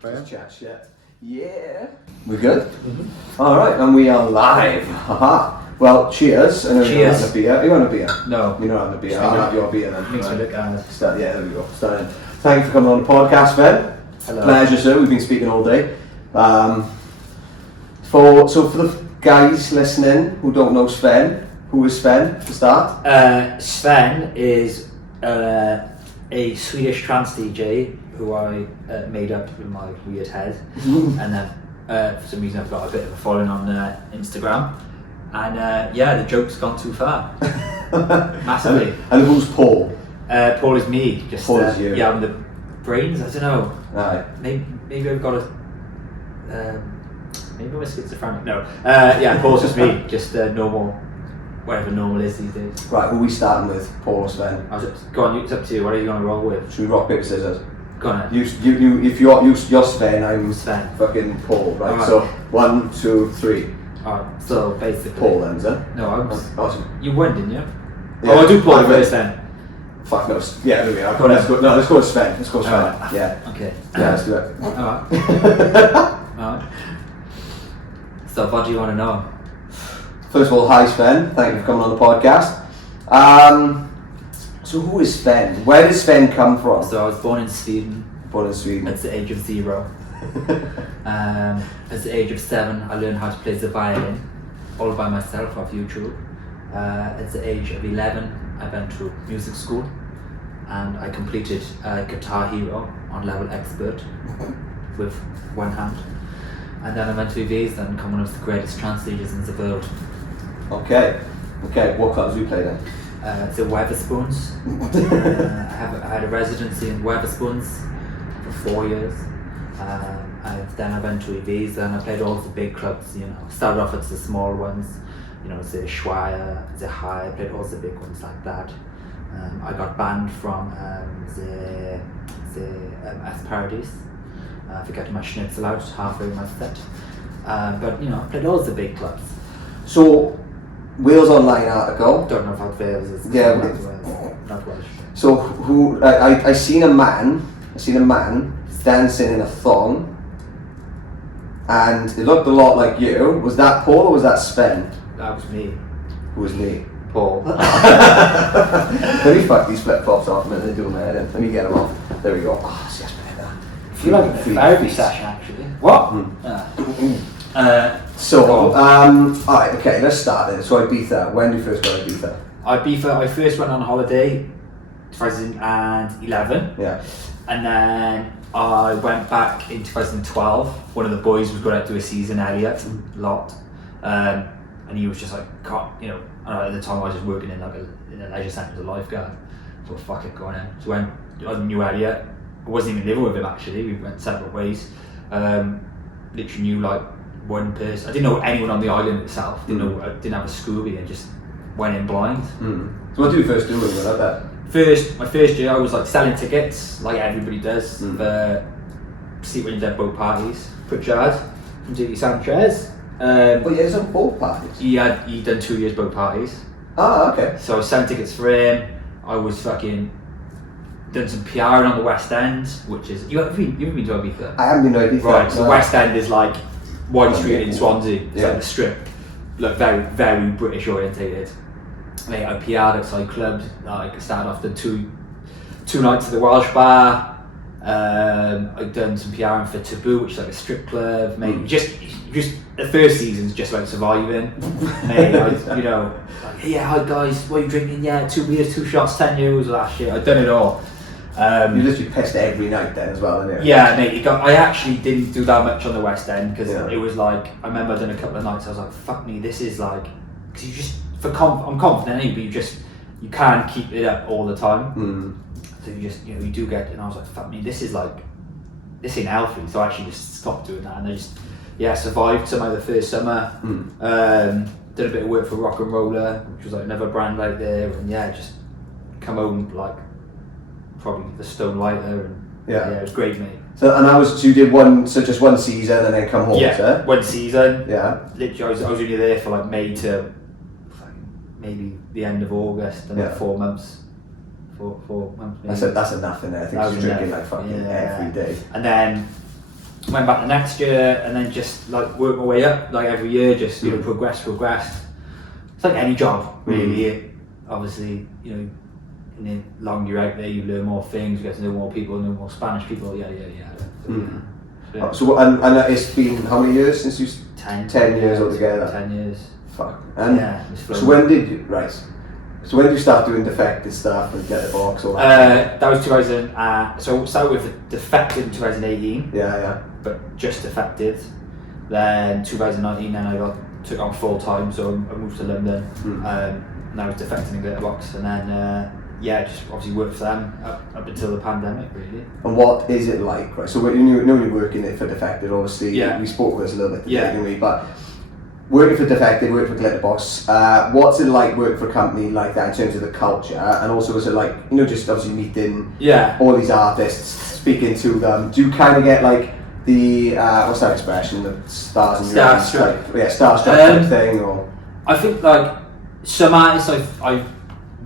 Chat, yeah. We're good? Mm-hmm. Alright, and we are live. Haha. Well, cheers. I know you're not having a beer. Are you on a beer? No. You're not having a beer. I'll have your beer then. Makes me look at Start, yeah, there we go. Starting. Thank you for coming on the podcast, Sven. Hello. Pleasure, sir. We've been speaking all day. For the guys listening who don't know Sven, who is Sven to start? Sven is a Swedish trance DJ who I made up in my weird head, and then for some reason I've got a bit of a following on Instagram, and the joke's gone too far, massively. And who's Paul? Paul is me. Just Paul is you. Yeah, I'm the brains. I don't know. Aye. Maybe I've got a. Maybe I'm a schizophrenic. No. Paul's just me. Just normal. Whatever normal is these days. Right, who are we starting with? Paul or Sven? Go on, it's up to you. What are you going to roll with? Should we rock, paper, scissors? Go on. You, if you're Sven, I'm Sven. Fucking Paul, right? Right. So, 1, 2, 3. Alright, so basically. Paul then, is it? No, I was. Awesome. You won, didn't you? Yeah. Oh, I do Paul first then. Fuck no. Yeah, there we are. Let's go with Sven. Let's go with Sven. Alright. Yeah. Okay. Yeah, let's do it. Alright. So, what do you want to know? First of all, hi Sven. Thank you for coming on the podcast. So who is Sven? Where does Sven come from? So, I was born in Sweden. Born in Sweden. At the age of 0. At the age of 7, I learned how to play the violin, all by myself off YouTube. At the age of 11, I went to music school, and I completed Guitar Hero on level expert with one hand. And then I went to Ibiza and became one of the greatest trance DJs in the world. Okay. What clubs do you play then? The Weatherspoons. I had a residency in Weatherspoons for 4 years. Then I went to Ibiza and I played all the big clubs. Started off at the small ones, the Schweier, the High. I played all the big ones like that. I got banned from the Paradise for getting my schnitzel out halfway in my set. But I played all the big clubs. So, Wales Online article. Don't know how Wales is. Yeah, not Welsh. So who? I seen a man dancing in a thong, and it looked a lot like you. Was that Paul or was that Sven? That was me. Who was me? Paul. Let me fuck these flip flops off a minute. They do my head in. Let me get them off. There we go. Oh, see, that's better. I feel like a therapy session actually. What? Alright, okay, let's start then. So Ibiza, when did you first go to Ibiza? I first went on holiday 2011. Yeah. And then I went back in 2012. One of the boys was going out to do a season, Elliot, lot. And he was just like, at the time I was just working in a leisure centre as a lifeguard. So fuck it, going in. So when I knew Elliot, I wasn't even living with him actually, we went separate ways. Literally knew like one person. I didn't know anyone on the island itself. I didn't have a Scooby, and just went in blind. So what did you first do with that? My first year I was like selling tickets, like everybody does, for See When You're Dead boat parties. Pritchard from Jiggy Sanchez. There's some boat parties. He'd done 2 years boat parties. Ah, okay. So I was selling tickets for him. I was fucking done some PRing on the West End, which is you've been to Ibiza? I haven't been to Ibiza. Right, so the West End is like Wine Street in Swansea. It's like the strip. Look, very, very British orientated. Mate, I PR'd outside clubs. Like I started off the two nights at the Welsh Bar. I'd done some PRing for Taboo, which is like a strip club. Mate, just the first season's just about surviving. Mate, hi guys, what are you drinking? Yeah, 2 beers, 2 shots, 10 euros, all that shit. I'd done it all. You literally pissed every night then as well, didn't you? Yeah, mate. I actually didn't do that much on the West End because it was like I remember I'd done a couple of nights. I was like, "Fuck me, this is like," because you just I'm confident, but you can't keep it up all the time. So you just you do get. And I was like, "Fuck me, this ain't healthy." So I actually just stopped doing that, and I just survived somehow the first summer. Did a bit of work for Rock and Roller, which was like another brand out there, and just come home like. Probably the Stone Lighter, and it was great, mate. So you did just one season and then come home. Yeah, one season. Yeah. Literally, I was only there for like May to maybe the end of August, and then 4 months. 4 months. Maybe. That's enough in there. I think you're drinking like fucking every day. And then went back the next year, and then just like worked my way up, like every year, just you know, progressed. It's like any job, really. Obviously, you know, in the longer you're out there, you learn more things, you get to know more people, know more Spanish people. Yeah. So and it's been how many years since you? 10 years altogether. 10 years. Fuck. And yeah. So when did you So when did you start doing defected stuff and get the box or that was 2000. So I started with defected in 2018. Yeah. But just defected. Then 2019, then I took on full time, so I moved to London. And I was defecting in Glitterbox, and then just obviously worked for them up until the pandemic, really. And what is it like, right? So when you know you're working it for defected, obviously. Yeah. We spoke with this a little bit today, didn't we? But working for defected, working for Glitterbox, what's it like working for a company like that in terms of the culture, and also is it like, you know, just obviously meeting all these artists, speaking to them? Do you kind of get like the what's that expression? The stars in your eyes, like, starstruck type thing, or? I think like some artists I've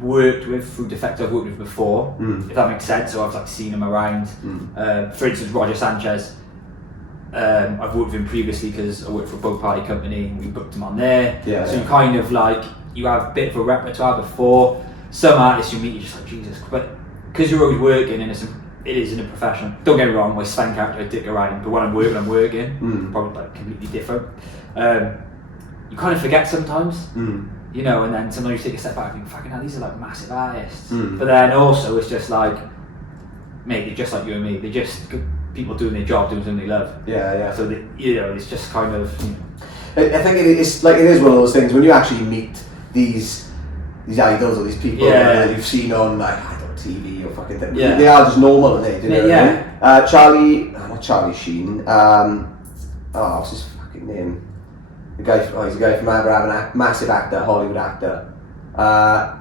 worked with through defected, I've worked with before, if that makes sense. So I've like seen them around. For instance, Roger Sanchez. I've worked with him previously because I worked for a boat party company and we booked him on there. So you kind of like, you have a bit of a repertoire before. Some artists you meet, you're just like, Jesus, but because you're always working and it is in a profession. Don't get me wrong, my Sven character I dick around, but when I'm working, probably like completely different. You kind of forget sometimes, you know, and then sometimes you take a step back and think, fucking hell, these are like massive artists. But then also it's just like, mate, they're just like you and me. They're just people doing their job, doing something they love. Yeah. So you know, it's just kind of. You know. I think it's like, it is one of those things when you actually meet these idols or these people that you've seen on like TV or fucking thing. They are just normal, aren't they? Do you know what I mean? Not Charlie Sheen. What's his fucking name? He's a guy from Ibiza, massive actor, Hollywood actor.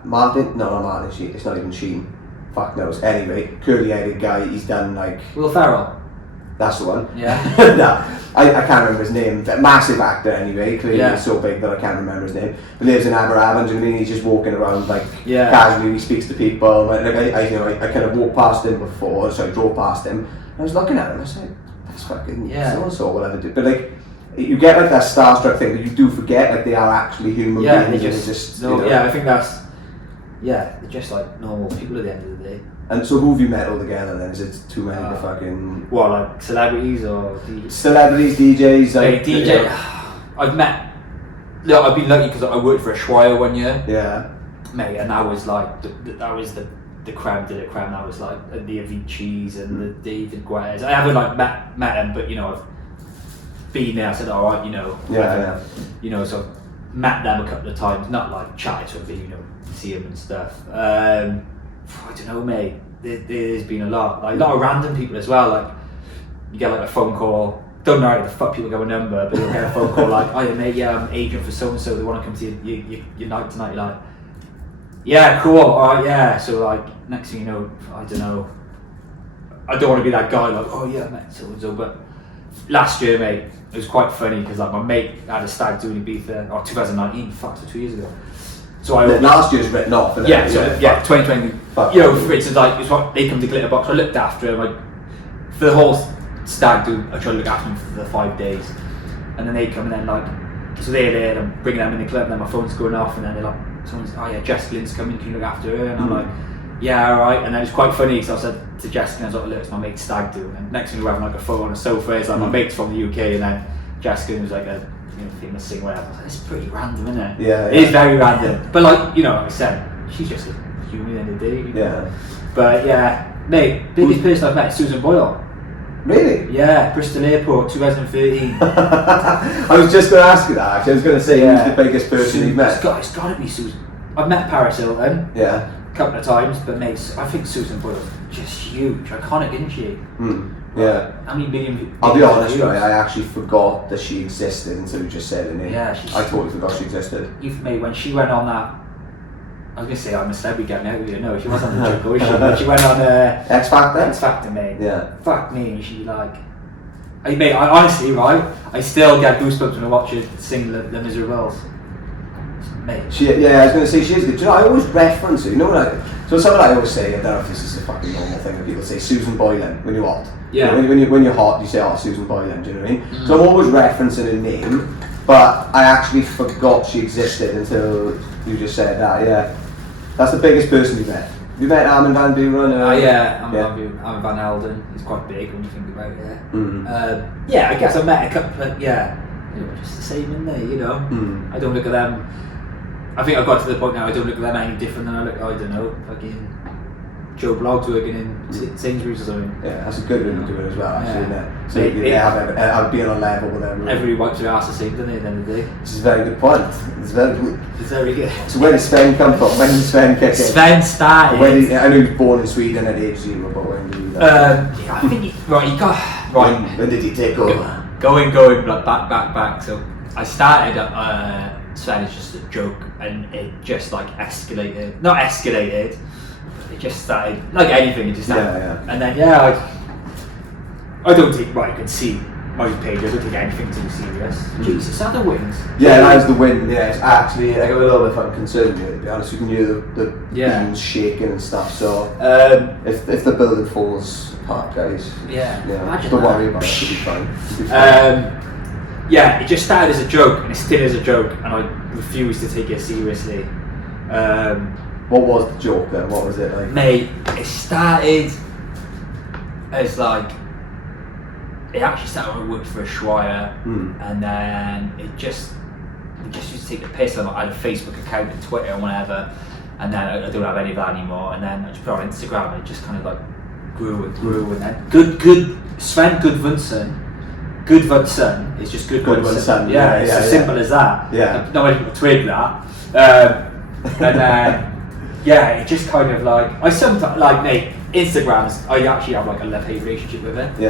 Martin? No, not Martin Sheen. It's not even Sheen. Fuck knows. Anyway, curly-headed guy. He's done like. Will Ferrell. That's the one. Yeah. No, I can't remember his name. Massive actor anyway. Clearly he's so big that I can't remember his name. He lives in Aberravon. Do you know what I mean? He's just walking around like casually. He speaks to people. Like I kind of walked past him before, so I drove past him. And I was looking at him. I was like, that's fucking so and so, whatever. But like, you get like that starstruck thing, but you do forget like they are actually human beings. They just you know. Yeah, I think that's. Yeah, they're just like normal people at the end of the day. And so who have you met all together then? Is it too many to fucking... What, like celebrities or DJs? Celebrities, DJs, like... DJ... Yeah. I've met... Look, I've been lucky because I worked for a Schweier one year. Yeah. Mate, and that was like... That was the creme de la creme. That was like the Aviciis and the David Guetta's. I haven't like met them, but you know, I've been there. I said, alright, you know... Yeah. You know, so I've met them a couple of times. Not like chatted to them, you know, see them and stuff. I don't know, mate. There's been a lot of random people as well. Like you get like a phone call. Don't know how the fuck people get a number, but you'll get a phone call like, "Oh, mate, I'm an agent for so and so. They want to come to your night tonight." You're like, "Yeah, cool. All right, yeah." So like next thing you know, I don't know. I don't want to be that guy like, "Oh yeah, I met so and so." But last year, mate, it was quite funny because like my mate had a stag doing Ibiza, or 2019, so 2 years ago. So last year's written off. 2020. You know, for instance, like it's what they come to Glitterbox. I looked after him, like for the whole stag do. I try to look after them for the 5 days, and then they come and then like, so they're there. And I'm bringing them in the club, and then my phone's going off, and then they're like, someone's, oh yeah, Jessica's coming. Can you look after her? And I'm like, yeah, all right. And then it's quite funny because I said to Jessica, I was like, look, it's my mate's stag do. And next thing we're having like a photo on a sofa. It's like my mate's from the UK, and then Jessica was like a famous singer. I was like, it's pretty random, isn't it? Yeah. It is very random. But like, you know, like I said, she's just a human in the day. You know? Yeah. But yeah, mate, biggest person I've met is Susan Boyle. Really? Yeah, Bristol Airport, 2013. I was just going to ask you that actually. I was going to say, who's the biggest person you've met? It's got to be Susan. I've met Paris Hilton. Yeah. A couple of times, but mate, I think Susan Boyle's just huge, iconic, isn't she? Yeah. I mean, I'll be honest, right, I actually forgot that she existed until you just said her name. Yeah, I totally forgot she existed. Mate, when she went on that, I was going to say I'm a celebrity getting out with you. No, she wasn't on the joke, was she? But she went on X Factor? X Factor, mate. Yeah. Fuck me, she like... Mate, I honestly, right, I still get goosebumps when I watch her sing Les Miserables. Mate. I was going to say she is good. Do you know, I always reference her. You know what So something I always say, I don't know if this is a fucking normal thing, but people say Susan Boylan when you're hot. Yeah. When you're hot, you say, oh, Susan Boylan, do you know what I mean? So I'm always referencing her name, but I actually forgot she existed until you just said that, yeah. That's the biggest person you've met. Have you met Armin van Buuren? Armin van Helden. He's quite big when you think about it. Yeah, I guess I met a couple of, just the same in there, you know. I don't look at them. I think I've got to the point now I don't look at them any different than I look, I don't know, fucking Joe Blogg's working in Sainsbury's or something. Yeah, that's a good way to do it as well, actually, isn't it? So I've been on level with them. Everybody wipes their ass the same, don't they, at the end of the day? Which is a very good point. It's very good. It's very good. So where did Sven come from? When did Sven kick in? Sven started. I know he was born in Sweden at age 0, but when did he I think he got... Right. When did he take over? Going, like back. So I started at Sven is just a joke, and it just like escalated. Not escalated, but it just started like anything. It just started, and then I don't take. Right, you can see my page. I don't take anything too serious. Jesus, are the wings? Yeah, that was the wind. Yeah, it's actually I got a little bit fucking concerned with it, to be honest. You can hear the beams shaking and stuff. So if the building falls apart, guys, don't worry about it. It'll be fine. Yeah, it just started as a joke, and it still is a joke, and I refuse to take it seriously. What was the joke then? What was it like? Mate, it started as like, it actually started when I worked for a Schweier, and then we just used to take the piss. I had a Facebook account and Twitter and whatever, and then I don't have any of that anymore, and then I just put it on Instagram, and it just kind of like grew, and then Sven Gudvunsun is just Gudvunsun. Yeah, it's as simple as that. Yeah. Not many people twig that. And then, it just kind of like, I sometimes, like, mate, Instagrams, I actually have like a love-hate relationship with it. But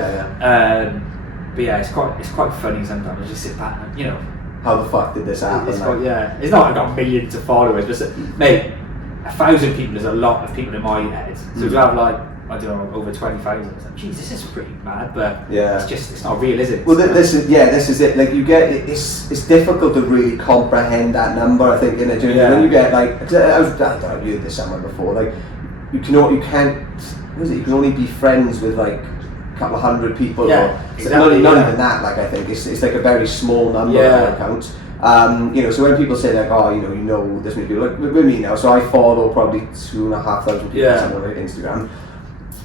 yeah, it's quite funny sometimes. I just sit back and, you know. How the fuck did this happen? It's not like I've got millions of followers, but mate, 1,000 people is a lot of people in my head. So to have like, I don't know, over 20,000. It's like, geez, this is pretty mad, but it's not real, is it? Well, this is it. Like you get, it's difficult to really comprehend that number. I think in a journey when you get like, cause I've heard this somewhere before. Like you can only be friends with like a couple of hundred people. Not even that. Like I think it's like a very small number of accounts. So when people say like, oh, you know this many people, like with me now, so I follow probably 2,500 people somewhere on Instagram.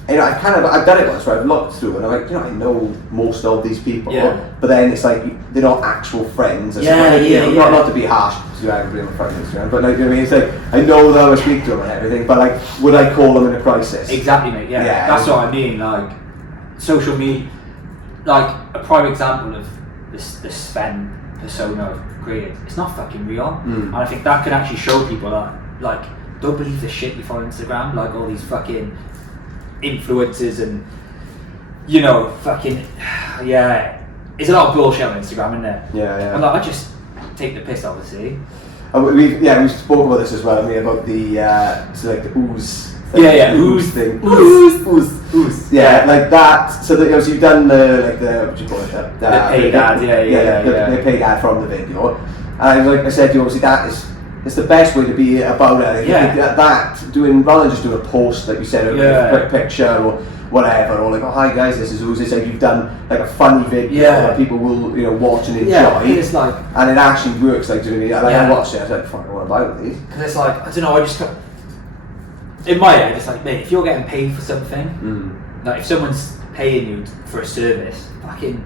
I've done it once where I've looked through and I'm like, I know most of these people, but then it's like they're not actual friends. Not to be harsh to everybody on my friend Instagram, but like, it's like I know them, I speak to them and everything, but like, would I call them in a crisis? Exactly, mate. Yeah, that's what I mean. Like, social media, like a prime example of this Sven persona I've created. It's not fucking real, and I think that can actually show people that, like, don't believe the shit you find on Instagram, like all these fucking influencers and there's a lot of bullshit on Instagram, isn't there? And like, I just take the piss, obviously. We spoke about this as well, about the the ooze thing. Ooze thing. Ooze. Yeah, like that. So that obviously you've done the what do you call it? The paid ad. The paid ad from the video. And like I said to you, obviously it's the best way to be about it. Rather than just doing a post, like you said, a quick picture or whatever, or like, oh hi guys, this is Ooze. It's like you've done like a funny video that people will watch and enjoy. It's like, and it actually works. Like, I watched it. I was like, fuck, I want to buy these. Because it's like, I don't know. I just in my head, it's like, mate, if you're getting paid for something, like if someone's paying you for a service, fucking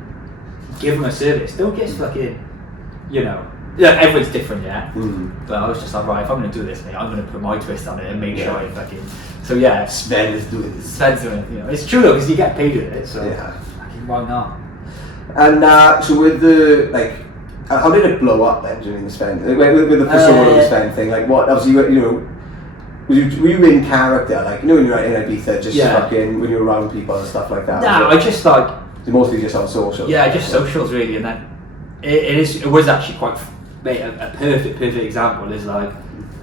give them a service. Don't just fucking, everyone's different, but I was just like, right, if I'm going to do this, mate, I'm going to put my twist on it and make sure I fucking... So Sven is doing this. Sven's doing it, It's true though, because you get paid with it, so fucking why not? And so with the, like, how did it blow up then during the Sven? With the persona of the Sven thing, like what, obviously, were you in character, like, when you're in Ibiza, just fucking, when you're around people and stuff like that? No, I just like... Mostly just on socials? Yeah, just socials really, and then it was actually quite... Mate, a perfect example is like,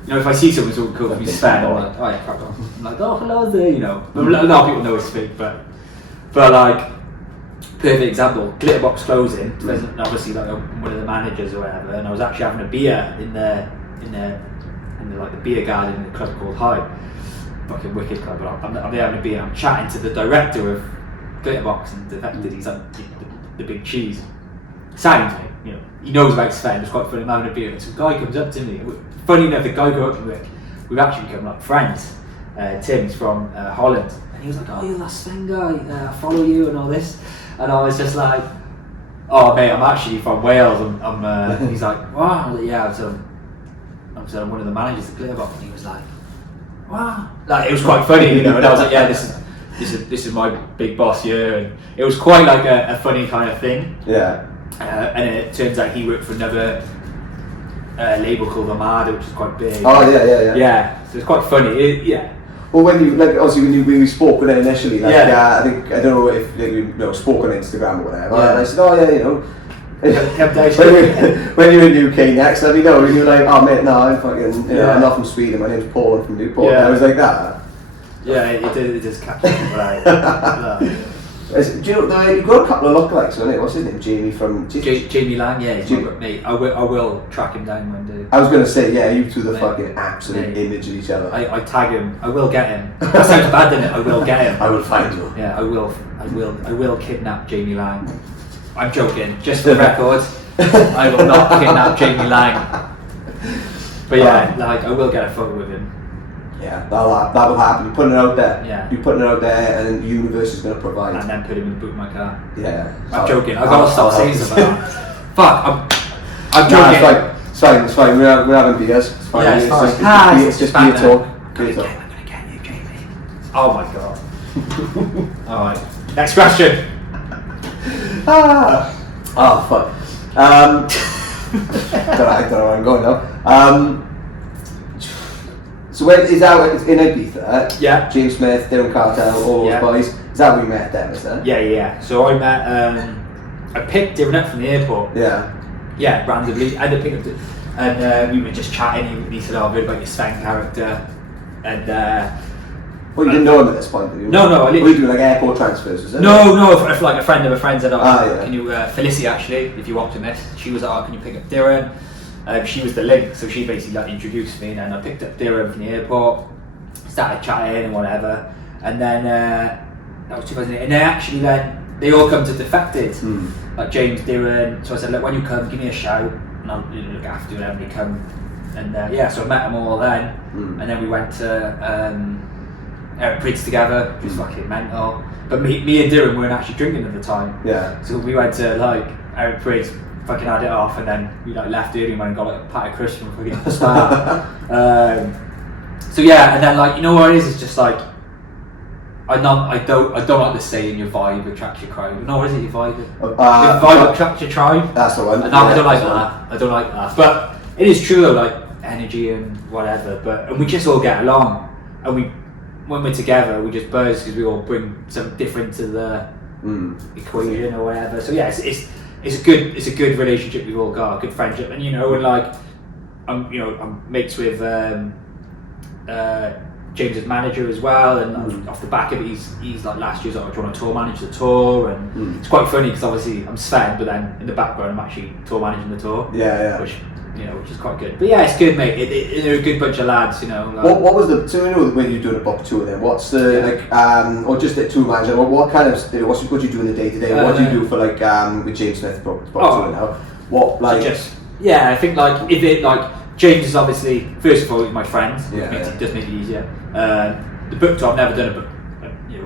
if I see someone so cool, like Sven, I'm like, oh yeah, crack on. I'm like, oh hello there, But a lot of people know it's fake, but like, perfect example, Glitterbox closing. Obviously, like one of the managers or whatever, and I was actually having a beer in the beer garden in a club called Hyde, fucking wicked club. I'm there having a beer. I'm chatting to the director of Glitterbox and Defected. He's like the big cheese. Sounds me, you know. He knows about Sven. It's quite funny. I'm having a beer. And some guy comes up to me. Funny enough, the guy comes up to me. We've actually become like friends. Tim's from Holland, and he was like, "Oh, you're that Sven guy. I follow you and all this." And I was just like, "Oh, mate, I'm actually from Wales." He's like, "Wow, yeah." I'm one of the managers at Glitterbox, and he was like, "Wow!" Like, it was quite funny, you know. And I was like, "Yeah, this is my big boss here," and it was quite like a funny kind of thing. Yeah. And it turns out he worked for another label called Armada, which is quite big. Oh yeah. Yeah, so it's quite funny. Yeah. Well, when you obviously when we spoke with it initially, I think I don't know if we spoke on Instagram or whatever. Yeah. And I said, "Oh yeah, you know." when when you're in UK next, let me know. And you're like, "Oh mate, no, I'm fucking, I'm not from Sweden. My name's Paul. I'm from Newport." Yeah. And I was like that. Yeah, it does catch me. Right. Do you know, you've got a couple of lookalikes, haven't you? What's his name? Jamie from... Jamie Lang, yeah, he's mate. I will track him down one day. I was going to say, yeah, you two the fucking absolute image of each other. I tag him. I will get him. That sounds bad, doesn't it? I will get him. I will find you. Yeah, I will kidnap Jamie Lang. I'm joking, just for the record. I will not kidnap Jamie Lang. But yeah, like, I will get a photo with him. Yeah, that will happen. You're putting it out there. Yeah. You're putting it out there, and then the universe is going to provide. And then put him in the boot of my car. Yeah. I'm joking. I've got to stop saying stuff like that. Fuck. I'm joking. Nah, it's fine. We're having beers. It's fine. Yeah, it's fine. It's just beer talk. I'm gonna get you, Jamie. Oh my god. All right. Next question. Oh fuck. I don't know where I'm going now. So when is that in Ibiza? Yeah. James Smith, Darren Cartel, all those boys. Is that where we met them? Is that? Yeah. So I met. I picked Darren up from the airport. Yeah. Yeah, randomly. I ended up picking up, and we were just chatting. And he said, "Oh, I've heard about your Sven character," and. Well, you didn't know him at this point, did you? No. I literally... Were you doing like airport transfers, was it? No. If like a friend of a friend said, yeah. "Can you Felicity actually, if you want to miss?" She was like, "Oh, can you pick up Darren?" She was the link, so she basically like introduced me, and then I picked up Darren from the airport, started chatting and whatever, and then that was 2008. And then actually they all come to Defected, like James, Darren. So I said, "Look, when you come, give me a shout, and I'll look after you whenever you come." And so I met them all then, and then we went to Eric Pridge together, which was fucking mental. But me and Darren weren't actually drinking at the time. Yeah. So we went to like Eric Pridge, fucking had it off, and then we like left early and went and got like a pack of crisps from fucking Star. So yeah, and then like, you know what it is? It's just like I don't like the saying your vibe attracts your crowd. No, what is it? Your vibe? Your vibe attracts your tribe. That's the one. And I don't like that. I don't like that. But it is true though, like energy and whatever. And we just all get along, and when we're together, we just buzz because we all bring something different to the equation or whatever. So yeah, it's a good relationship we've all got, a good friendship, and and like I'm mates with James's manager as well, and off the back of it, he's like last year's like, "Do you want to tour manage the tour?" And it's quite funny because obviously I'm Sven, but then in the background I'm actually tour managing the tour. Yeah. Which is quite good. But yeah, it's good, mate. They're a good bunch of lads, Like, what was the? So when you're doing a book tour, then what's the or just a tour manager? What kind of what do you do in the day to day? What do you do for like with James Smith book tour now? What like? I think like if it like James is obviously first of all he's my friend. It does make it easier. The book tour I've never done a book,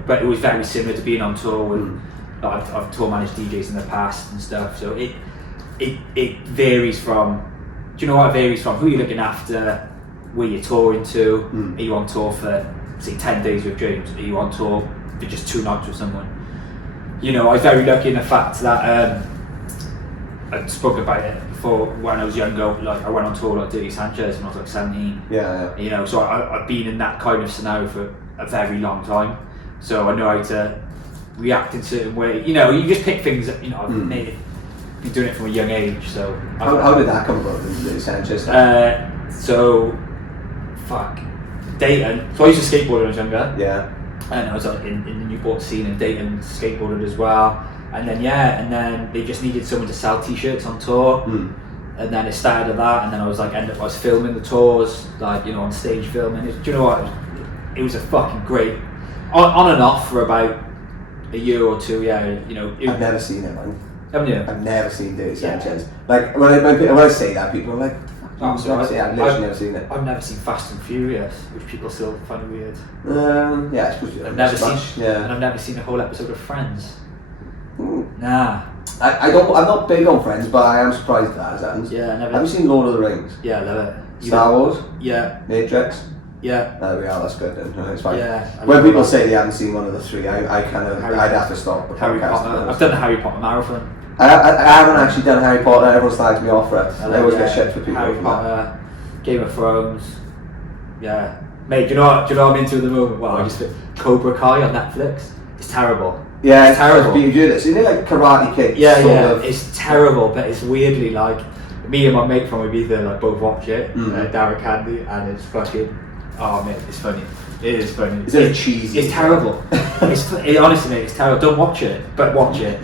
but it was very similar to being on tour with. Like, I've tour managed DJs in the past and stuff, so it varies from. Do you know what it varies from? Who you're looking after, where you're touring to. Are you on tour for, say, 10 days with James? Are you on tour for just 2 nights with someone? I was very lucky in the fact that I spoke about it before when I was younger. Like I went on tour like Dirty Sanchez when I was like 17. Yeah. So I've been in that kind of scenario for a very long time. So I know how to react in certain ways. You just pick things that I've been doing it from a young age. So how did that come about? The Sanchez? Dayton. So I used to skateboard when I was younger. Yeah. And I was in the Newport scene in Dayton, skateboarded as well. And then they just needed someone to sell t-shirts on tour. And then it started at that, and then I was like, I was filming the tours, like on stage filming. Do you know what? it was a fucking great on and off for about a year or two. Yeah, you know. I've never seen it, man. Haven't you? I've never seen Dirty Sanchez. Like when I say that, people are like, "Oh, sorry, I've literally never seen it." I've never seen Fast and Furious, which people still find weird. Yeah, I suppose I've never seen. Yeah. And I've never seen a whole episode of Friends. Nah. I'm not big on Friends, but I am surprised at that. Yeah, never. Have you seen Lord of the Rings? Yeah, I love it. Star Wars? Yeah. Matrix? Yeah. There we are, that's good then. No, it's fine. Yeah. When people say they haven't seen one of the three, I'd have to stop the Harry podcast. Potter. I've done the Harry Potter marathon. I haven't actually done Harry Potter, everyone slags me off for it. I always get shit for people. Harry Potter, Game of Thrones. Yeah. Mate, do you know what I'm into at the moment? Well, I just Cobra Kai on Netflix. It's terrible. Yeah, it's terrible. You do this. Isn't it like Karate Kid? Yeah. It's terrible, but it's weirdly like me and my mate from Ibiza like both watch it, Derek Candy, and it's fucking. Oh man, it's funny. It is funny. Is it cheesy? It's terrible. Honestly, mate, it's terrible. Don't watch it, but watch it.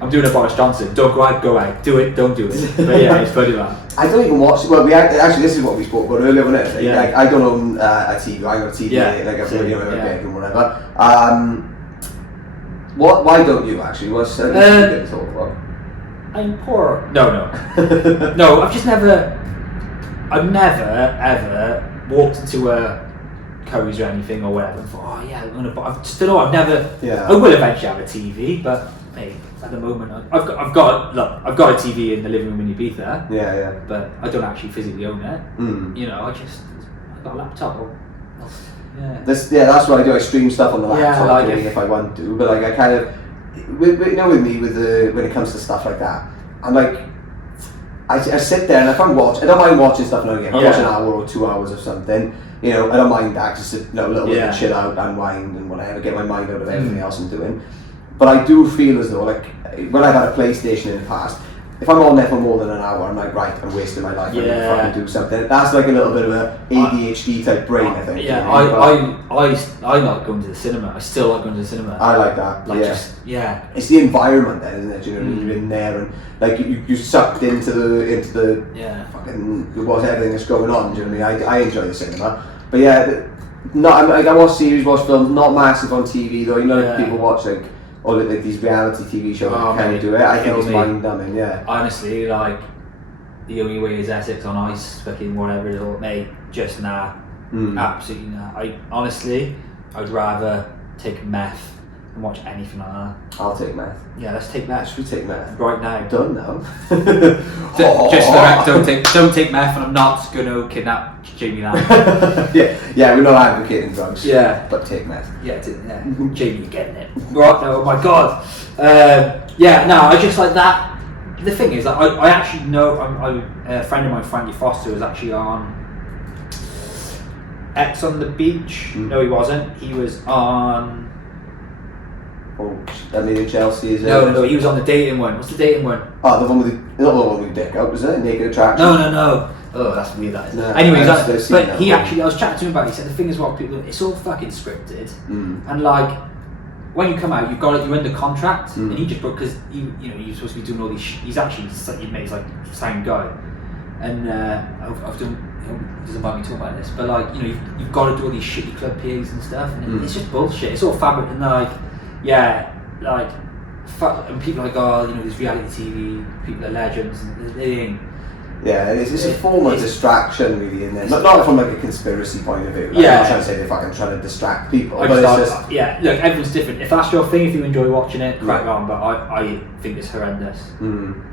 I'm doing a Boris Johnson. Don't go out, go out. Do it, don't do it. But yeah, it's funny, man. I don't even watch. Well, actually, this is what we spoke about earlier, wasn't it? Yeah. Like, I don't own a TV. I got a TV, like a bedroom, whatever. Why don't you actually? What's you didn't talk about? I'm poor. No. No, I've never ever walked into a Curry's or anything or whatever and thought, oh yeah, I'm gonna. But I've never. Yeah. I will eventually have a TV, but mate, at the moment I've got a TV in the living room in Ibiza. Yeah. But I don't actually physically own it. You know, I've got a laptop. That's what I do. I stream stuff on the laptop if I want to, but like I kind of, with me when it comes to stuff like that, I'm like, I sit there and if I don't mind watching stuff now again. If I watch an hour or 2 hours of something, you know, I don't mind that. Just sit, a little bit, chill out, unwind, and whatever, get my mind out of everything else I'm doing. But I do feel as though, like, when I've had a PlayStation in the past, if I'm on there for more than an hour, I'm like, right, I'm wasting my life. I need to fucking do something. That's like a little bit of a ADHD type brain, I think. Yeah, I like going to the cinema. I still like going to the cinema. I like that. It's the environment then, isn't it? You know, you're in there and like you're sucked into the fucking everything that's going on. Do you know what I mean? I enjoy the cinema, but I watch series, watch films. Not massive on TV though. You know, like people watch like. Or like these reality TV shows that kind of do it. I think it's mind numbing, Honestly, like, the only way is Essex on ice, fucking whatever it is, mate, just nah. Absolutely nah. I'd rather take Meth than watch anything like that. I'll take Meth. Yeah, let's take Meth. Should we take Meth? Right now. Done now. Just for that, don't take Meth, and I'm not going to kidnap Jamie Lamb. yeah, we're not advocating drugs. Yeah. But take Meth. Jamie, you're getting it. Right now, oh my god. I just like that. The thing is, like, I actually know, a friend of mine, Frankie Foster, was actually on X on the Beach. No, he wasn't. He was on... Chelsea, is it? No, he was on the dating one. What's the dating one? Oh, the one with not the one with the dick out, was it? Naked Attraction? No. Oh, that's weird, that is. No, anyways, but he actually, I was chatting to him about it, he said the thing is what people, it's all fucking scripted, and like, when you come out, you're under contract, and he just, because you're supposed to be doing all these, he's actually, your mate's like, same guy, and I've done, he doesn't mind me talking about this, but like, you've got to do all these shitty club PAs and stuff, and it's just bullshit, it's all fabric, and they're like, and people are like, oh, these reality TV, people are legends, and they ain't. Yeah, it's a form of distraction, really, in there. Not from like a conspiracy point of view. I'm not trying to say they're fucking trying to distract people. But it's just... Yeah, look, everyone's different. If that's your thing, if you enjoy watching it, crack on. But I think it's horrendous.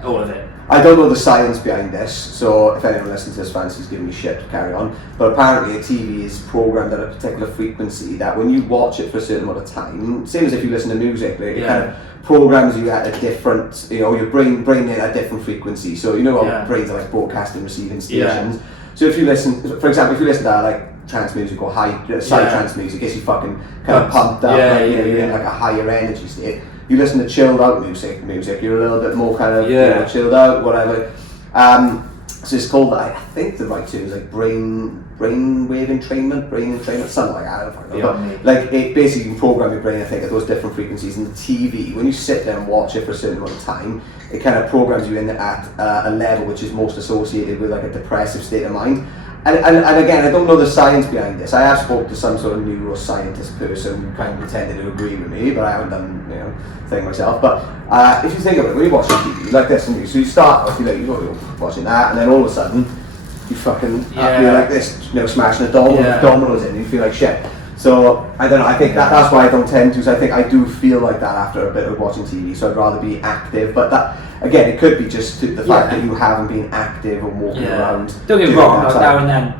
All of it. I don't know the science behind this, so if anyone listening to this fancies giving me shit, carry on. But apparently a TV is programmed at a particular frequency that when you watch it for a certain amount of time, same as if you listen to music, like, it kind of programs you at a different, your brain at a different frequency. So how brains are like broadcasting, receiving stations. So if you listen, for example, to like trance music or trance music, gets you fucking kind of pumped up, you're in like a higher energy state. You listen to chilled out music, you're a little bit more kind of chilled out, whatever. So it's called, I think the right term is like brain entrainment, something like that. I don't know. But like it basically can program your brain, I think, at those different frequencies. And the TV, when you sit there and watch it for a certain amount of time, it kind of programs you in at a level which is most associated with like a depressive state of mind. And again, I don't know the science behind this. I have spoke to some sort of neuroscientist person who kind of pretended to agree with me, but I haven't done thing myself. But if you think of it, when you watch TV like this, and so you start off, you're watching that, and then all of a sudden you fucking feel like this, smashing dominoes in, and you feel like shit. So I don't know. I think that's why I don't tend to. So I think I do feel like that after a bit of watching TV. So I'd rather be active. But that again, it could be just the fact that you haven't been active or walking around. Don't get me wrong. Like now and then,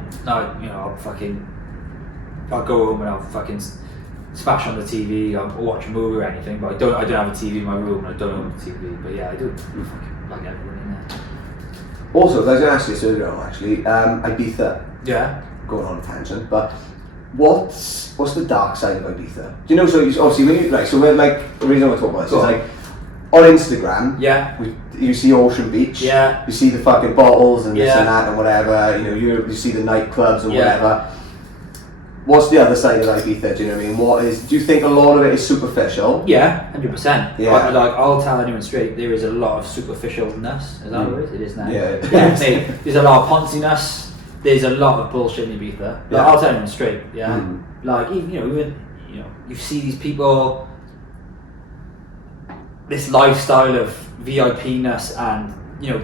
I'll go home and I'll fucking smash on the TV or watch a movie or anything. But I don't have a TV in my room. And I don't own a TV. But yeah, I do fucking like everyone in there. Also, I was going to ask you this earlier on actually. Ibiza. Yeah. Going on a tangent, but. What's the dark side of Ibiza? Do you know? So obviously, when the reason I talk about this is like on Instagram. Yeah. You see Ocean Beach. Yeah. You see the fucking bottles and this and that and whatever. You see the nightclubs and whatever. What's the other side of Ibiza? Do you know what I mean? Do you think a lot of it is superficial? Yeah, 100%. Yeah. I'll tell anyone straight. There is a lot of superficialness. Is that what it is? It is now. Yeah. Mate, there's a lot of ponciness. There's a lot of bullshit in Ibiza. I'll tell them straight, Like even you see these people, this lifestyle of VIP-ness and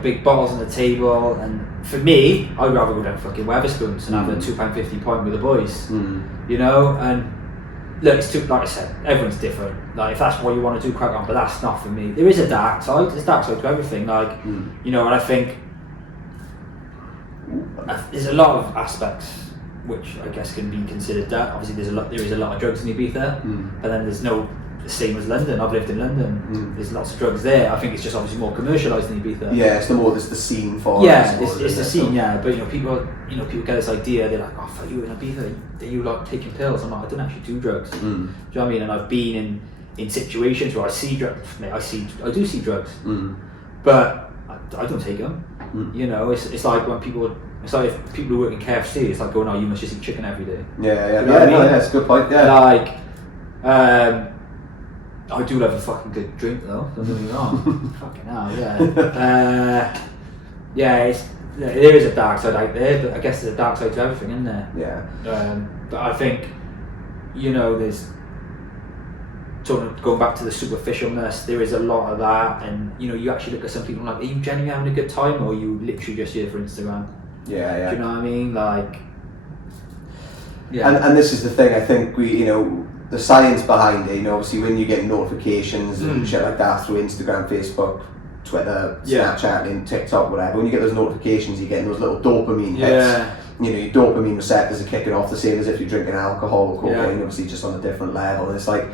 big bottles on the table. And for me, I'd rather go down to fucking Wetherspoons and have a £2.50 pint with the boys. And look, it's too, like I said, everyone's different. Like if that's what you want to do, crack on. But that's not for me. There is a dark side. There's a dark side to everything. Like and I think. There's a lot of aspects which I guess can be considered that. Obviously, there is a lot of drugs in Ibiza, but then there's no the same as London. I've lived in London. There's lots of drugs there. I think it's just obviously more commercialised in Ibiza. Yeah, it's the scene for. Yeah, it's the scene. Yeah, but people get this idea. They're like, oh, fuck you in Ibiza, are you like taking pills? I'm like, I don't actually do drugs. Do you know what I mean? And I've been in situations where I see drugs. I do see drugs, but I don't take them. It's like when people. It's like if people who work in KFC, it's like going, oh, you must just eat chicken every day. Yeah, that's a good point. Yeah. Like, I do love a fucking good drink though. Don't get me wrong. Fucking hell, there is a dark side out there, but I guess there's a dark side to everything, isn't there? Yeah. But I think, there's. Going back to the superficialness, there is a lot of that, and you actually look at some people like, are you genuinely having a good time, or are you literally just here for Instagram? Yeah. Do you know what I mean? Like, And this is the thing. I think we, the science behind it. Obviously, when you get notifications and shit like that through Instagram, Facebook, Twitter, Snapchat, and TikTok, whatever. When you get those notifications, you're getting those little dopamine hits. Your dopamine receptors are kicking off the same as if you're drinking alcohol or cocaine. Obviously, just on a different level. And it's like.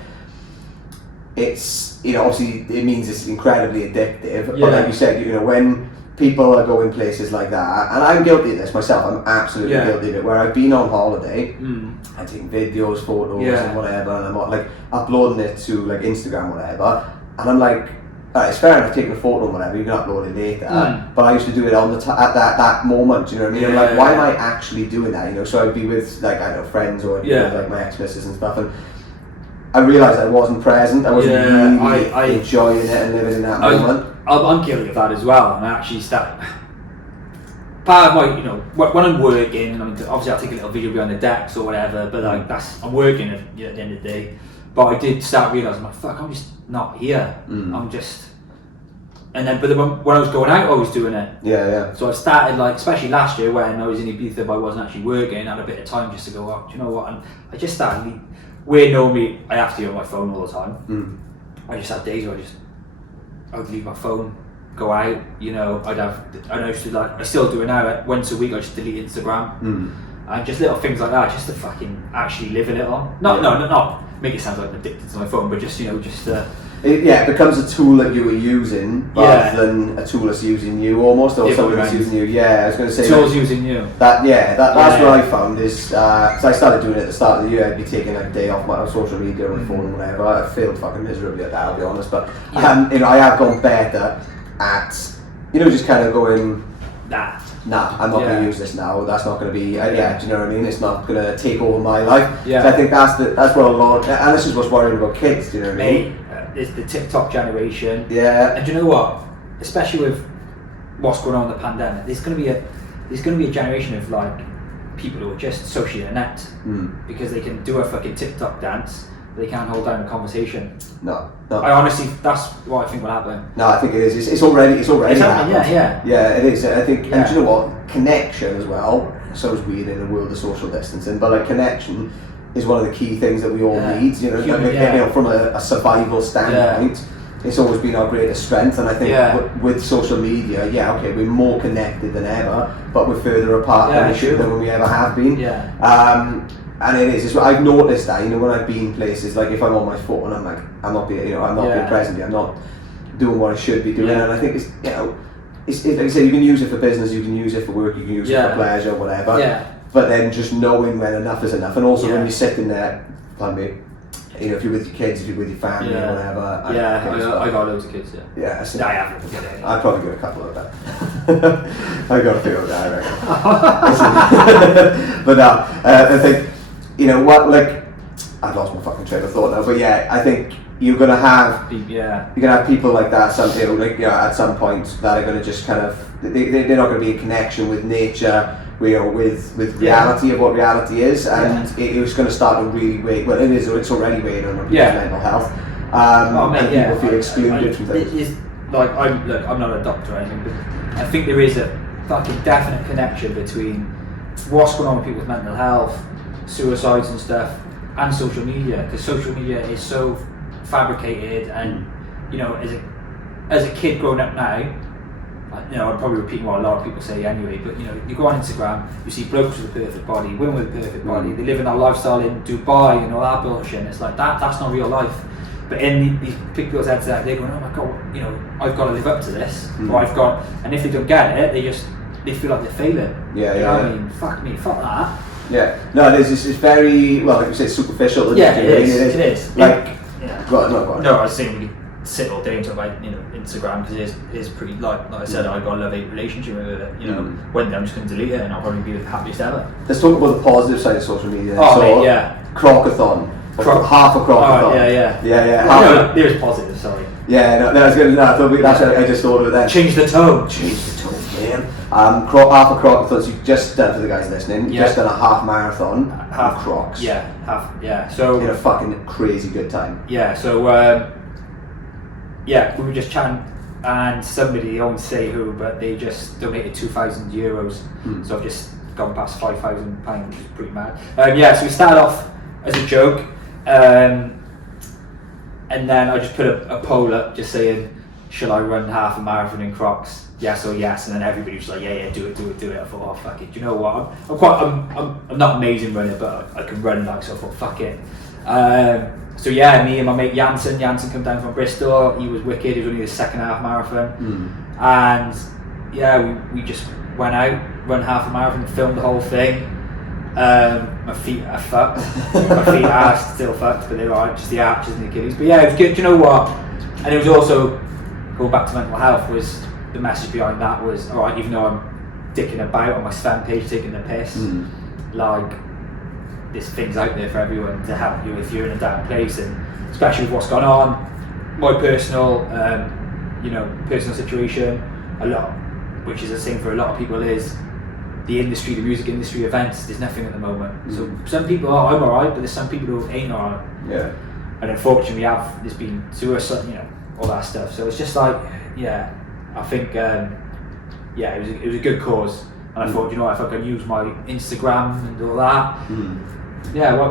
It's obviously it means it's incredibly addictive, but like you said, when people are going places like that, and I'm guilty of this myself, I'm absolutely guilty of it, where I've been on holiday, I'm taking videos, photos and whatever, and I'm like uploading it to like Instagram or whatever, and I'm like, alright, it's fair enough taking a photo or whatever, you can upload it later, but I used to do it on the at that moment, you know what I mean? I'm like, why am I actually doing that? So I'd be with like friends or with, like my ex-missus and stuff, and I realised I wasn't present. I wasn't really enjoying it and living in that moment. I'm guilty of that as well. And I actually started. Part of my, when I'm working, and obviously I'll take a little video behind the decks or whatever. But like I'm working at the end of the day. But I did start realising, like, fuck, I'm just not here. I'm just. And then, but then when I was going out, I was doing it. Yeah. So I started especially last year when I was in Ibiza, but I wasn't actually working. I had a bit of time just to go, oh, do you know what? And I just started. Where normally I have to be on my phone all the time. I just had days where I would leave my phone, go out. I still do it now. Once a week I just delete Instagram and just little things like that, just to fucking actually live a little. Not make it sound like I'm addicted to my phone, but just it becomes a tool that you were using rather than a tool that's using you almost, or someone that's using you. I was going to say tools using you. That's what I found is because I started doing it at the start of the year. I'd be taking like a day off my social media or my phone and whatever. I failed fucking miserably at that, I'll be honest. But I have gone better at just kind of going. Nah, I'm not going to use this now. That's not going to be. Do you know what I mean? It's not going to take over my life. So I think that's what a lot. And this is what's worrying about kids. Do you know what I mean? Is the TikTok generation. Yeah. And do you know what? Especially with what's going on with the pandemic, there's going to be a generation of like people who are just socially inept because they can do a fucking TikTok dance, but they can't hold down a conversation. No. I honestly, that's what I think will happen. No, I think it is. It's already happened. Yeah, it is. I think, and do you know what? Connection as well. So it's weird in a world of social distancing, but like connection is one of the key things that we all need. You know, from a survival standpoint, it's always been our greatest strength. And I think with social media, we're more connected than ever, but we're further apart than when we ever have been. And it is. I've noticed that, you know, when I've been places, like if I'm on my phone, I'm like, I'm not being present here, I'm not doing what I should be doing. And I think it's, you know, it's like I say, you can use it for business, you can use it for work, you can use it for pleasure, whatever. But then just knowing when enough is enough, and also when you're sitting there, you know, if you're with your kids, if you're with your family or whatever. I got loads of kids. I haven't. I'd probably get a couple of them. I got a few of that, I reckon. But no, I think, you know what, like, I've lost my fucking train of thought now, but I think you're gonna have people like that, at some point that are gonna just kind of, they're not gonna be in connection with nature, you know, with reality of what reality is, and it was gonna start to really weigh. Well, it's already weighing on people's mental health, and people feel excluded from things. I'm not a doctor or anything, but I think there is a fucking definite connection between what's going on with people's mental health, suicides and stuff, and social media, because social media is so fabricated. And you know, as a kid growing up now, you know, I'm probably repeating what a lot of people say anyway, but you know, you go on Instagram, you see blokes with a perfect body, women with a perfect body, they live in that lifestyle in Dubai and all that bullshit, and it's like that's not real life. But in these people's heads, they're going, oh my god, you know, I've got to live up to this, or I've got, and if they don't get it, they feel like they're failing. You know what I mean? Fuck me, fuck that. Yeah, no, it is. It's very, well, like you say, superficial. It is. Like, go on. No, I was saying we could sit all day and talk about, you know, Instagram, because it is pretty, like I said, I've got a love-hate relationship with it. You know, one day I'm just going to delete it and I'll probably be the happiest ever. Let's talk about the positive side of social media. Crocathon. Half a crocathon. Yeah. There is positive, sorry. Yeah, no, I was going to, that's what I just thought of it then. Change the tone, man. Half a crocathon, so you've just done, for the guys listening, just done a half marathon, half crocs. So in a fucking crazy good time. So we were just chatting, and somebody, I won't say who, but they just donated €2,000. So I've just gone past £5,000, which is pretty mad. So we started off as a joke, and then I just put a poll up just saying, should I run half a marathon in Crocs? Yes or yes, and then everybody was like, yeah, do it. I thought, oh fuck it. Do you know what? I'm not amazing runner, but I can run, like, so I thought, fuck it. Me and my mate Jansen come down from Bristol. He was wicked. It was only his second half marathon, and we just went out, run half a marathon, filmed the whole thing. My feet are fucked. My feet are still fucked, but they're alright, just the arches and the Achilles. But it was good. Do you know what? And it was also, going back to mental health, was the message behind that was, alright, even though I'm dicking about on my Sven page taking the piss, like, there's things out there for everyone to help you if you're in a down place, and especially with what's gone on, my personal situation, a lot, which is the same for a lot of people, is the music industry events, there's nothing at the moment. So some people I'm alright, but there's some people who ain't alright. And unfortunately there's been suicide, you know, all that stuff. So it's just like, I think it was a good cause, and I thought, you know what, if I can use my Instagram and all that,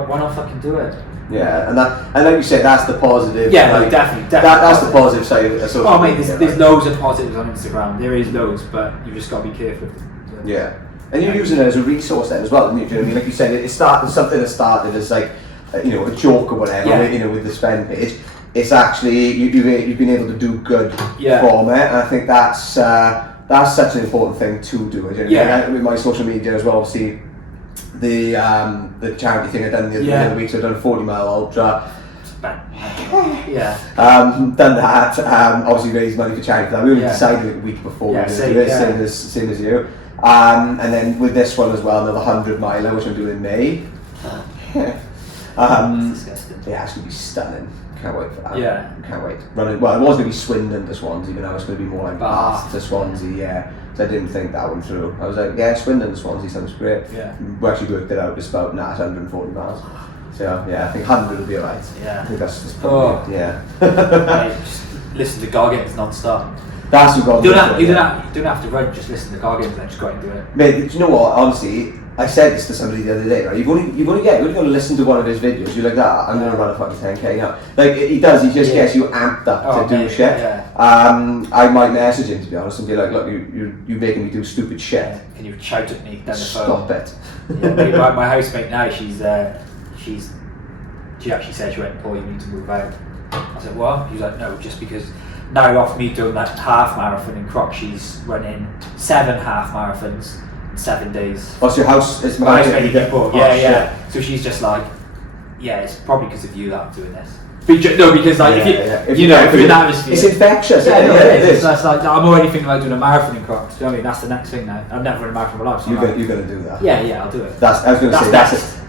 why not fucking do it? And like you said, that's the positive. Definitely. That's the positive side of social media. Oh mate, there's loads of positives on Instagram. There is loads, but you just got to be careful. And you're using it as a resource then as well, you know what I mean? Like you said, something that started as like, you know, a joke or whatever, you know, with the Sven page. It's actually, you've been able to do good from it, and I think that's such an important thing to do. You know? With my social media as well, obviously, the charity thing I've done the other week, so I've done a 40-mile ultra. Done that, obviously raised money for charity for that. We only decided it a week before we did this, same as you. And then with this one as well, another 100-miler, which I'm doing in May. That's disgusting. Yeah, it's going to be stunning. can't wait for that. Yeah. Can't wait. Running. Well, it was going to be Swindon to Swansea, but now it's going to be more like Bath to Swansea. Yeah. So I didn't think that one through. I was like, yeah, Swindon to Swansea sounds great. Yeah. We actually worked it out. It's about it's 140 miles. So yeah, I think 100 will be alright. Yeah. I think that's just probably yeah. Just listen to car games non-stop. That's what you don't have to run. Just listen to car games and then just go out and do it. Mate, do you know what? Honestly, I said this to somebody the other day. Right? You've only got to listen to one of his videos. You're like, I'm going to run a fucking 10k now. Like he does. He just gets you amped up to do shit. Yeah. I might message him to be honest and be like, look, you're making me do stupid shit. Yeah. Can you shout at me down the phone? Stop it. Yeah, my housemate now, she actually said she went, Paul, you need to move out. I said, what? He was like, no, just because now off me doing that half marathon in Croc, she's running 7 half marathons in 7 days. What's your house? It's my house made people. Yeah. So she's just like, yeah, it's probably because of you that I'm doing this. Because like if you're in that atmosphere, it's infectious. Yeah, it is. So it's like I'm already thinking about doing a marathon in Crocs. Do you know what I mean? That's the next thing now. I've never run a marathon in my life. So you're going to do that. Yeah, I'll do it. I was going to say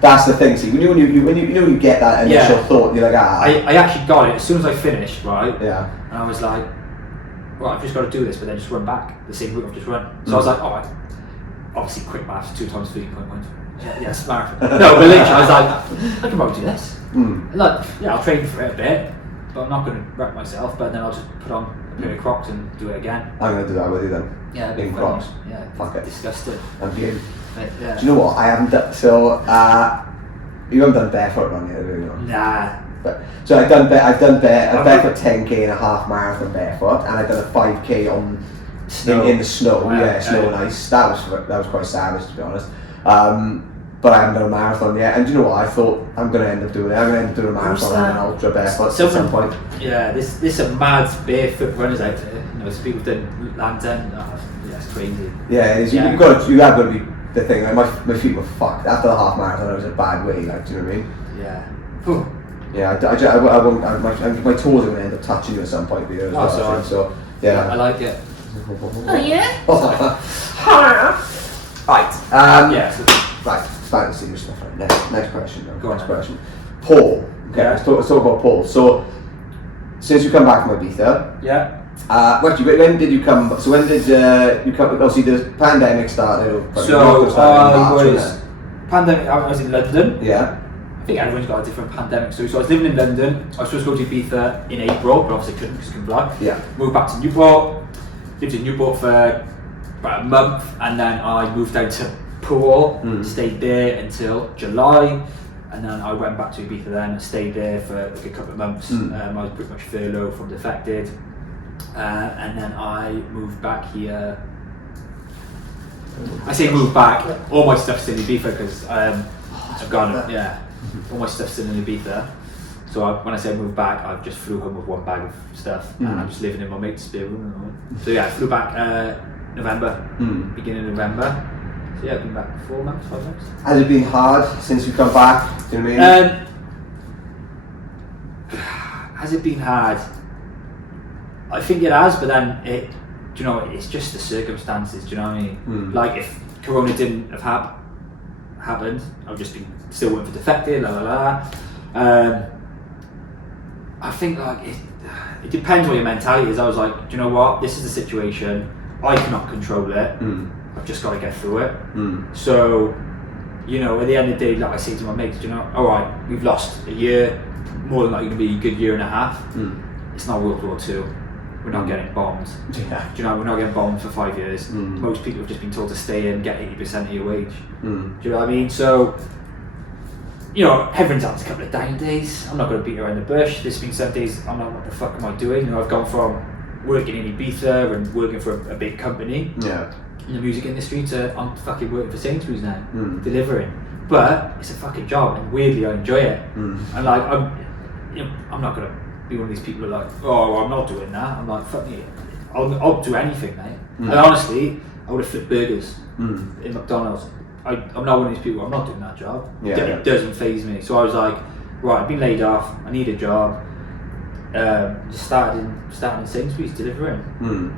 that's the thing. See, when you get that initial thought, you're like, I actually got it as soon as I finished, right? Yeah. And I was like, well, I've just got to do this, but then just run back the same route I've just run. So I was like, all right. Obviously, quick maths, 2 times 3.1. Yes, marathon. No, but literally, I was like, I can probably do this. Like, yeah, I'll train for it a bit, but I'm not going to wreck myself. But then I'll just put on a pair of Crocs and do it again. I'm going to do that with you then. Yeah, in Crocs. Yeah, fuck it. Disgusted. I'm game. Yeah. Do you know what? I haven't done so. You haven't done barefoot run yet, have you? Nah. But so I've done barefoot 10k and a half marathon barefoot, and I've done a 5k on in the snow. Wow. Yeah, snow and ice. That was quite savage, to be honest. But I haven't done a marathon yet, and do you know what? I thought I'm going to end up doing it. I'm going to end up doing a marathon and an ultra barefoot at some point. Yeah, this are mad barefoot runners out there. You know, people done Land's End. Yeah, it's crazy. Yeah, it is. You have got to be the thing. Like my feet were fucked after the half marathon. I was in a bad way. Like, do you know what I mean? Yeah. Whew. Yeah, I won't. My toes are going to end up touching you at some point. So yeah. I like it. Oh yeah. Right. Right. Starting serious stuff. Right. Next question. Next question. Paul. Okay. Let's talk about Paul. So, since you come back from Ibiza. Yeah. When did you come? So when did you come? Obviously, the pandemic started. Pandemic. I was in London. Yeah. I think everyone's got a different pandemic. So I was living in London. I was supposed to go to Ibiza in April, but obviously couldn't because I couldn't fly. Yeah. Moved back to Newport. Lived in Newport for about a month, and then I moved down to Poole. Stayed there until July, and then I went back to Ibiza then and stayed there for like a couple of months. I was pretty much furloughed from Defected, and then I moved back here. I say moved back. All my stuff's in Ibiza because I've gone. Yeah, all my stuff's in Ibiza. So when I say move back, I just flew home with one bag of stuff, and I'm just living in my mate's spare room. So yeah, I flew back November, beginning of November. So yeah, I've been back 4 months, 5 months. Has it been hard since you come back? Do you know what I mean? Has it been hard? I think it has, but then do you know, it's just the circumstances. Do you know what I mean? Like if Corona didn't have happened, I've just been still waiting for Defected, I think like it depends what your mentality is. I was like, do you know what? This is the situation. I cannot control it. I've just got to get through it. So, you know, at the end of the day, like I say to my mates, you know, all right, we've lost a year, more than likely going to be a good year and a half. It's not World War II. We're not getting bombed. Yeah. Do you know, we're not getting bombed for 5 years. Most people have just been told to stay in, get 80% of your wage. Do you know what I mean? So, you know, everyone's had a couple of down days. I'm not going to beat around the bush. There's been some days I'm like, what the fuck am I doing? You know, I've gone from working in Ibiza and working for a big company in the music industry to I'm fucking working for Sainsbury's now, delivering. But it's a fucking job, and weirdly I enjoy it. And like I'm not going to be one of these people who are like, oh, I'm not doing that. I'm like, fuck you. I'll do anything, mate. And honestly, I would have flipped burgers in McDonald's. I'm not one of these people. I'm not doing that job. It doesn't faze me. So I was like, right, I've been laid off. I need a job. Just started in Sainsbury's delivering,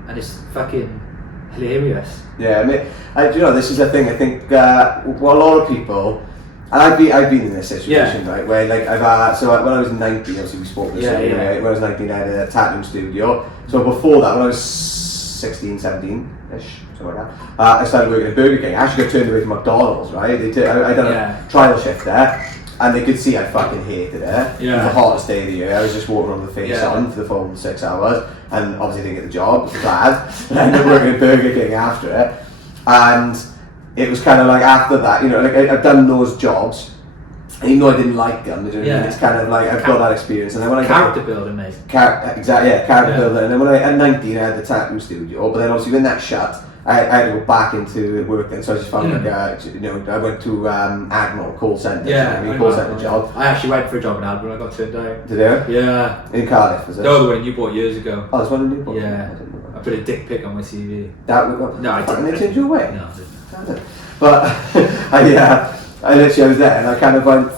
and it's fucking hilarious. Yeah, I mean, you know, this is the thing. I think what a lot of people And I've been in this situation, right, where like when I was 19, obviously we spoke this right? When I was 19 I had a tattoo studio. So before that, when I was 16, 17-ish, something like that, I started working at Burger King. I actually got turned away from McDonald's, right? I done a trial shift there, and they could see I fucking hated it. It was the hottest day of the year. I was just walking on the face on for the full 6 hours, and obviously didn't get the job, glad. And I ended up working at Burger King after it, and it was kind of like after that, you know, like I've done those jobs, and even though I didn't like them, it's kind of like I've got that experience. And then when I character building, mate. Character building. And then when at 19 I had the tattoo studio, but then obviously when that shut, I had to go back into work then. So I just found I went to Admiral call centre, call centre job. I actually went for a job in Admiral. I got turned down. Did you? Yeah. In Cardiff, was it? No, the one you bought years ago. Oh, there's one in Newport. Yeah. I put a dick pic on my CV. No, I didn't. They turned you away. No, I didn't. But I was there, and I kind of went.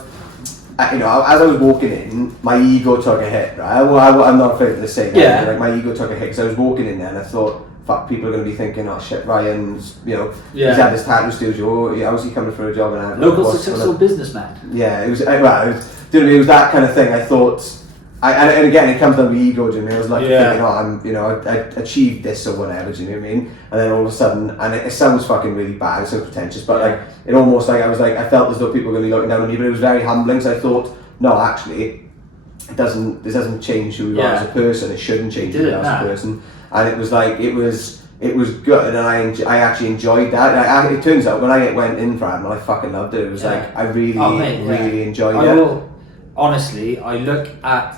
As I was walking in, my ego took a hit, right? I'm not afraid to say that. Yeah. Like my ego took a hit because I was walking in there and I thought, fuck, people are going to be thinking, oh shit, Ryan's, he's had this tattoo studio. How's he coming for a job? And local successful businessman. Yeah, it was that kind of thing. I thought. And again, it comes down to ego, do you know what I mean? I was like thinking, I achieved this or whatever, do you know what I mean? And then all of a sudden, and it sounds fucking really bad, it sounds pretentious, but like, it almost like, I felt as though people were going to be looking down on me, but it was very humbling, so I thought, no, actually, this doesn't change who you are as a person, it shouldn't change who you are as a person. And it was like, it was good, and I actually enjoyed that. It turns out, when I went in for Admiral, I fucking loved it. It was like, I really enjoyed it. Honestly, I look at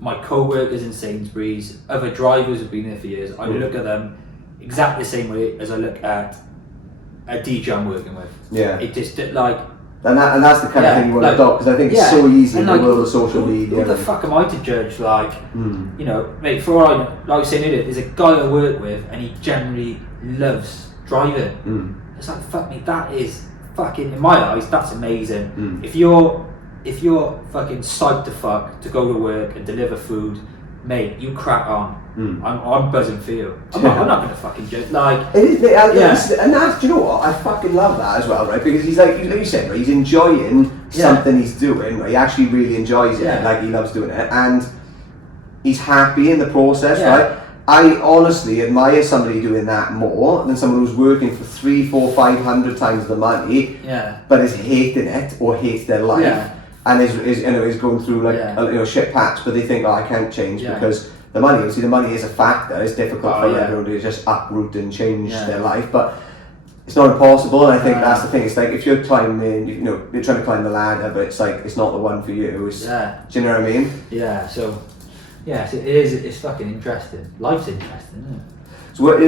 my co-workers in Sainsbury's, other drivers who've been there for years, I look at them exactly the same way as I look at a DJ I'm working with. Yeah. It just like... And that's the kind of thing you want to adopt, because I think it's so easy in the world of social media. Who the fuck am I to judge? Like, mate, for all I know, like I was saying earlier, there's a guy I work with and he generally loves driving. It's like, fuck me, that is fucking, in my eyes, that's amazing. If you're fucking psyched to fuck to go to work and deliver food, mate, you crack on. I'm buzzing for you. I'm not gonna fucking judge. Like, it is, and that's, do you know what? I fucking love that as well, right? Because he's like you said, right? He's enjoying something he's doing. Right? He actually really enjoys it. Like he loves doing it, and he's happy in the process, right? I honestly admire somebody doing that more than someone who's working for 300, 400, 500 times the money, but is hating it or hates their life. And is going through like shit patch, but they think, I can't change because the money. Obviously, the money is a factor. It's difficult for everyone to just uproot and change their life, but it's not impossible. And I think that's the thing. It's like if you're climbing, you're trying to climb the ladder, but it's like it's not the one for you. Do you know what I mean? Yeah. So it is. It's fucking interesting. Life's interesting, isn't it? So what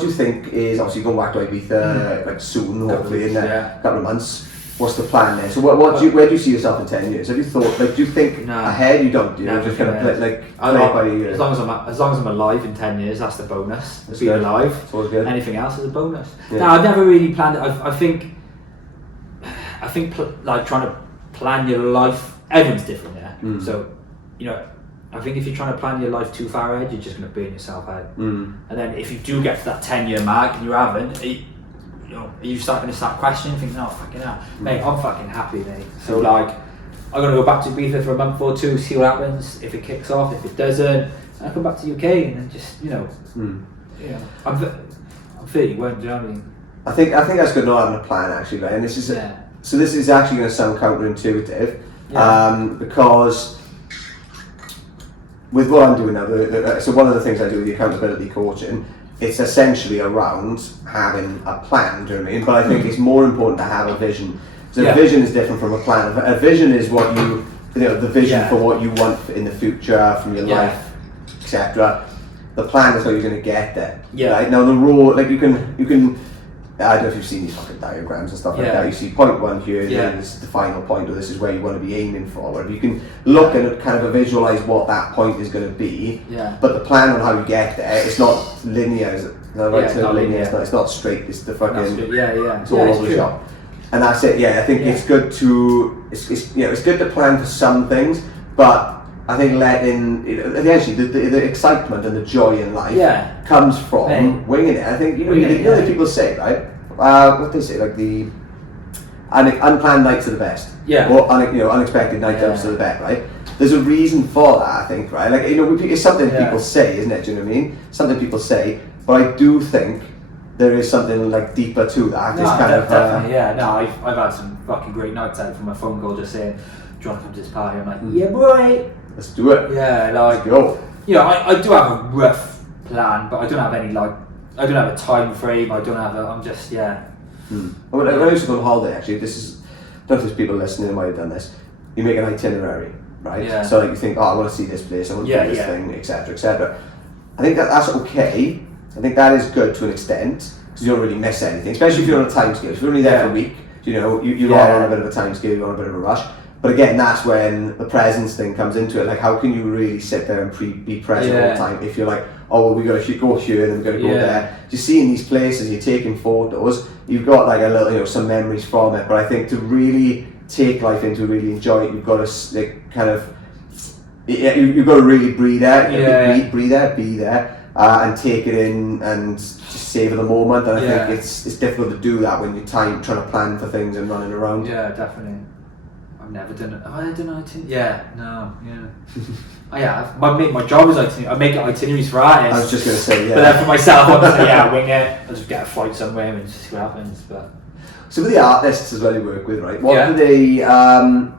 do you think is obviously going back to Ibiza like soon, hopefully in a couple of months? What's the plan there? So where do you see yourself in 10 years? Have you thought, like, do you think ahead? You don't, just kind of play by ear? As long as I'm alive in 10 years, that's the bonus. That's being alive. It's always good. Anything else is a bonus. No, I've never really planned it. I think like trying to plan your life, everyone's different, So, I think if you're trying to plan your life too far ahead, you're just going to burn yourself out. And then if you do get to that 10-year mark and you haven't, are you starting to start questioning, thinking, oh fucking hell, mate, I'm fucking happy, mate. So like, I'm gonna go back to Ibiza for a month or two, see what happens. If it kicks off, if it doesn't, I come back to UK and then just, I'm 31, do you know what I mean? I think that's good not having a plan actually, right? And this is so this is actually going to sound counterintuitive, because with what I'm doing now, so one of the things I do with the accountability coaching, it's essentially around having a plan, do you know what I mean? But I think it's more important to have a vision. So a vision is different from a plan. A vision is what the vision for what you want in the future, from your life, etc. The plan is how you're going to get there. Right? Now the rule, like you can, I don't know if you've seen these fucking diagrams and stuff like that. You see point one here, this is the final point, or this is where you want to be aiming for. Where you can look and kind of visualize what that point is going to be. But the plan on how you get there, it's not linear. Is it? No, right, it's not linear. It's not straight. It's the fucking. It's all over the shop. And that's it. I think it's good to it's good to plan for some things, but I think eventually the excitement and the joy in life comes from winging it. I think the people say, right? What they say, like unplanned nights are the best. Yeah. Or unexpected night outs are the best, right? There's a reason for that, I think, right? Like, it's something people say, isn't it? Do you know what I mean? Something people say, but I do think there is something like deeper to that. No, definitely. I've had some fucking great nights out from my phone call just saying, "Do you want to come to this party?" I'm like, "Yeah, boy. Let's do it." Yeah, let's go. I do have a rough plan, but I don't have any I don't have a time frame. I'm just When I used to go on holiday, actually, I don't know if there's people listening who might have done this. You make an itinerary, right? Yeah. So like you think, I want to see this place, I want to do this thing, etc., etc. I think that's okay. I think that is good to an extent because you don't really miss anything, especially if you're on a time scale. If you're only there for a week, you are on a bit of a time scale, you're on a bit of a rush. But again, that's when the presence thing comes into it. Like, how can you really sit there and be present all the time if you're like, oh, well, we got to go here and then we've got to go there. Just seeing these places, you're taking photos, you've got like a little, some memories from it. But I think to really take life in, to really enjoy it, you've got to you've got to really breathe there, be there, and take it in and just savor the moment. And I think it's difficult to do that when you're trying to plan for things and running around. Yeah, definitely. I've never done it. Have I done itinerary? Yeah, no, yeah. I have. My job is itinerary. I make itineraries for artists. I was just going to say, But then for myself, I'm just like, wing it. I'll just get a flight somewhere and just see what happens. But so with the artists as well you work with, right? What do they... I'm